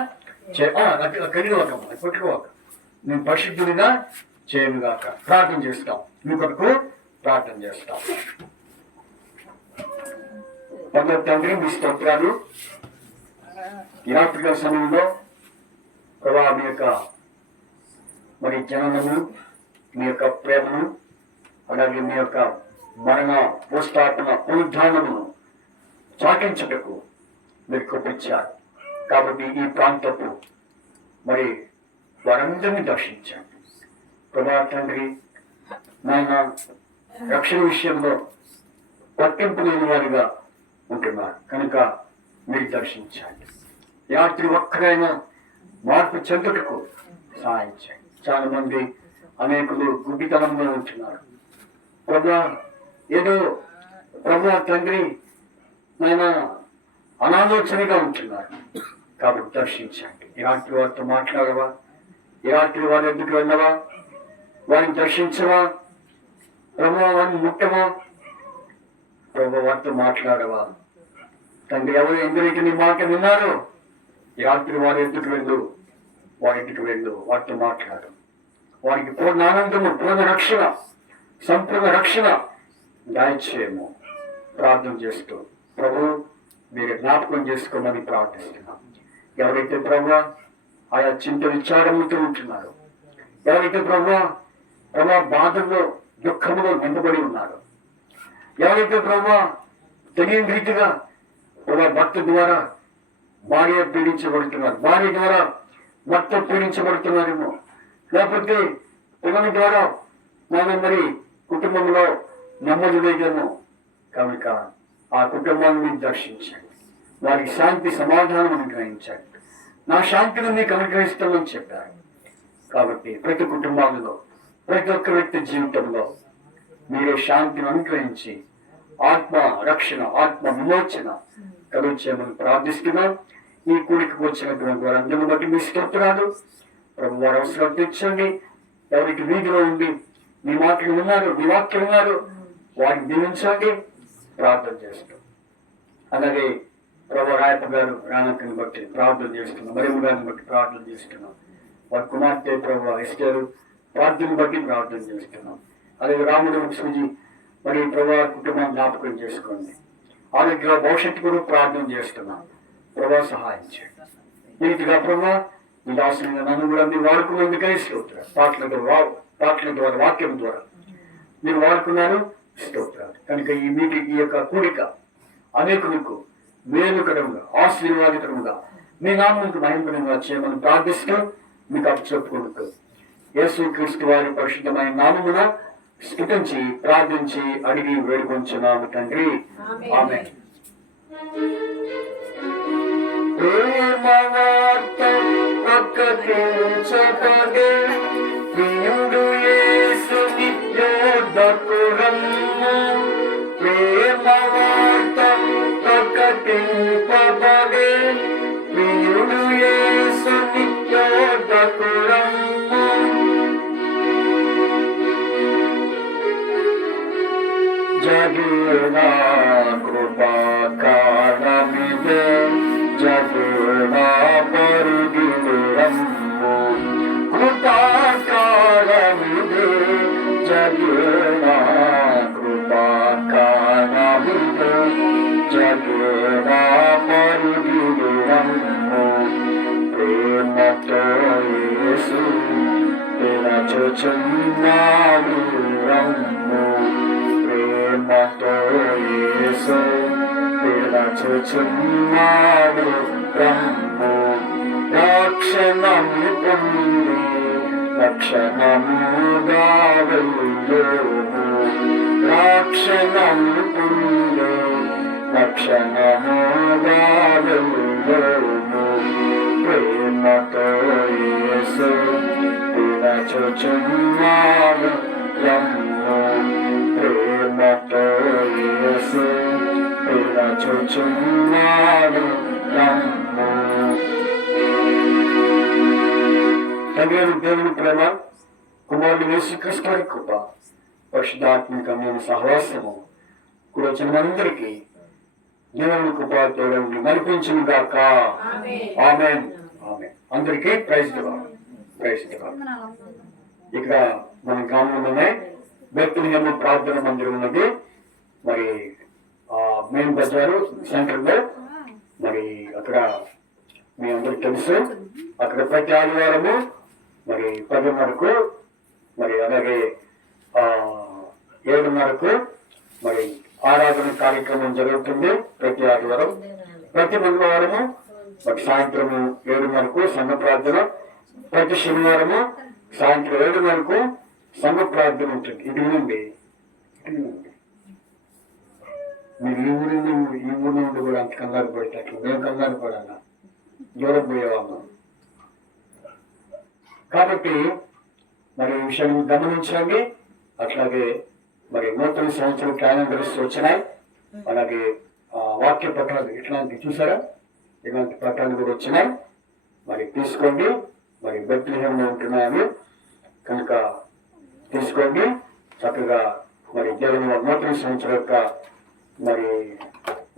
పెట్టుకోక నేను పరిశుద్ధునిగా చేయనుగాక. ప్రార్థన చేస్తాం, మీ కొరకు ప్రార్థన చేస్తాం. తండ్రి, మీ స్తోత్రాలు. ఈ రాత్రికాల సమయంలో ప్రభా మీ యొక్క మరి జననము, మీ యొక్క ప్రేమను, అలాగే మీ యొక్క మరణ పోస్టాత్మ పునరుద్ధానమును చాటించుటకు మీరు కృపించారు. కాబట్టి ఈ ప్రాంతపు మరి వారందరినీ దర్శించండి ప్రభా తండ్రి. నాయన రక్షణ విషయంలో పట్టింపు లేని వారిగా ఉంటున్నారు కనుక మీరు దర్శించండి. రాత్రి ఒక్కరైనా మార్పు చెందుటకు సహాయం చేయండి. చాలా మంది అనేకులు గుడ్డితనంలో ఉంటున్నారు ప్రభా. ఏదో ప్రభా తండ్రి నాయన అనాలోచనగా ఉంటున్నారు. కాబట్టి దర్శించండి. ఈ రాత్రి వారితో మాట్లాడవా? ఈ రాత్రి వారి ఎదుటికి వెళ్ళవా? వారిని దర్శించవా ప్రభా? వారిని ముట్టవా ప్రభా? వారితో మాట్లాడవా తండ్రి? ఎవరు ఎందుకు నీ మాట విన్నారు ఈ రాత్రి వారి ఎదుటికి వెళ్ళు, వారింటికి వెళ్ళు, వారితో మాట్లాడు. వారికి పూర్ణ ఆనందము, పూర్ణ రక్షణ, సంపూర్ణ రక్షణ దయచేయము. ప్రార్థన చేస్తూ ప్రభు మీరు జ్ఞాపకం చేసుకోమని ప్రార్థిస్తున్నాం. ఎవరైతే ప్రభు ఆయా చింత విచారములతో ఉంటున్నారు, ఎవరైతే ప్రభు బాధల్లో దుఃఖంలో నింపబడి ఉన్నారు, ఎవరైతే ప్రభు తెలియని రీతిగా భర్త ద్వారా భార్య పీడించబడుతున్నారు, భార్య ద్వారా భర్త పీడించబడుతున్నారేమో, లేకపోతే పిల్లల ద్వారా మరి కుటుంబంలో నెమ్మది లేదేమో, కనుక ఆ కుటుంబాన్ని దర్శించండి. వారికి శాంతి సమాధానం అనుగ్రహించండి. నా శాంతిని మీకు అనుగ్రహిస్తామని చెప్పారు. కాబట్టి ప్రతి కుటుంబాలలో, ప్రతి ఒక్క వ్యక్తి జీవితంలో మీరే శాంతిని అనుగ్రహించి ఆత్మ రక్షణ, ఆత్మ విమోచన కలుగుచేయమని ప్రార్థిస్తున్నాం. ఈ కూడికి వచ్చినటువంటి వారందరిని బట్టి మీ స్తోత్రాలు ప్రభు. వారి అవసరం తెచ్చండి. ఎవరికి వీధిలో ఉండి మీ మాటలు విన్నారు, మీ వాక్యం విన్నారు, వారిని దీవించండి. ప్రార్థన చేస్తాం. అలాగే ప్రభు రాయప్ప గారు రానక్కని బట్టి ప్రార్థన చేస్తున్నాం, మరియమ్మ గారిని బట్టి ప్రార్థన చేస్తున్నాం, వారి కుమార్తె ప్రభు ఎస్టరు ప్రార్థన బట్టి ప్రార్థన చేస్తున్నాం. అలాగే రాముడు వంశీ మరి ప్రభు కుటుంబాన్ని జ్ఞాపకం చేసుకోండి. ఆరోగ్య భవిష్యత్తు కూడా ప్రార్థన చేస్తున్నాం. ప్రభా సహాయం చేయండి. నీతిగా ప్రభా మీ దాసునిగా నన్ను కూడా మీరు వాడుకున్నందుకే స్తోత్రాలు. పాటల ద్వారా వాక్యం ద్వారా మీరు వాడుకున్నారు, స్తోత్రాలు. కనుక ఈ యొక్క కూడిక అనేకులకు మేలుకరంగా, ఆశీర్వాదకరంగా, మీ నామముకు మహిమకరంగా చేయమని ప్రార్థిస్తూ మీకు అప్పచెప్పుకుంటూ యేసుక్రీస్తు వారి పరిశుద్ధమైన నామమున స్తుతించి ప్రార్థించి అడిగి వేడుకొంచున్నాము తండ్రి, ఆమేన్. ప్రేమవార్త ప్రకటించబడే ప్రియుడు యేసు నిత్యోద్ధకుడమ్ము. ప్రేమవార్త ప్రకటింపబడే ప్రియుడు యేసు నిత్యోద్ధకుడమ్ము. జగునా కృపా కాలమిదే, జగునా పరుగిరమ్ము. కృపా కాలమిదే, జగునా కృపా కాలమిదే, జగునా పరుగిరమ్ము. ప్రేమతో యేసు పిలచుచున్నాడు రమ్ము. ప్రేమతో యేసు పిలచుచున్నాడు రమ్ము. రక్షణము పొంది రక్షణముగా వెళ్ళుము రక్షణము పొంది రక్షణముగా వెళ్ళుము ప్రేమతో యేసు పిలచుచున్నాడు రమ్ము ప్రేమతో యేసు పిలచుచున్నాడు రమ్ము. తండ్రి దేవుని ప్రేమ కుమారుడు యేసుక్రీస్తు వారి కృప పరిశుద్ధాత్మికమైన సహవాసము కూడా వచ్చిన మనందరికీ దేవుని కృప తోడండి నడిపించును గాక. ఆమేన్ ఆమేన్. అందరికీ praise the Lord. Praise the Lord. ఇక్కడ మన గ్రామంలోనే బెత్లెహేమ్ ప్రార్థన మందిరం ఉన్నది. మరి మెయిన్ బజారు సెంటర్ లో మరి అక్కడ మీ అందరికి తెలుసు. అక్కడ ప్రతి ఆదివారము మరి 10:30కు మరి అలాగే 7:30కు మరి ఆరాధన కార్యక్రమం జరుగుతుంది ప్రతి ఆదివారం. ప్రతి మంగళవారము మరి సాయంత్రము 7:30కు సంఘ ప్రార్థన. ప్రతి శనివారము సాయంత్రం 7:30కు సంఘ ప్రార్థన ఉంటుంది. ఇది వినండి, మీరు ఈ ఊరి నుండి కూడా అంత కంగారు పడితే అట్లా మేము కంగారు పడాలా, దూరం పోయేవాళ్ళం. కాబట్టి మరి ఈ విషయం గమనించండి. అట్లాగే మరి నూతన సంవత్సరం క్యాలెండర్స్ వచ్చినాయి. అలాగే వాక్య పత్రాలు ఇట్లాంటివి చూసారా, ఇలాంటి పత్రాలు కూడా వచ్చినాయి. మరి తీసుకోండి. మరి బెత్లెహేమ్లో ఉంటున్నాయని కనుక తీసుకోండి. చక్కగా మరి దేవుని నూతన సంవత్సరం యొక్క మరి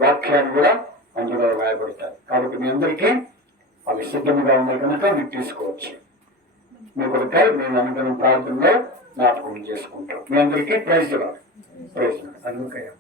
వాక్యాలు కూడా అందులో రాయబడతాయి. కాబట్టి మీ అందరికీ అవి సిద్ధంగా ఉన్నాయి కనుక మీరు తీసుకోవచ్చు. మీ కొరకై మేము అనుకున్న ప్రార్థనలో జ్ఞాపకం చేసుకుంటాం. మీ అందరికీ praise the Lord. Praise the Lord. అందుకయ్యా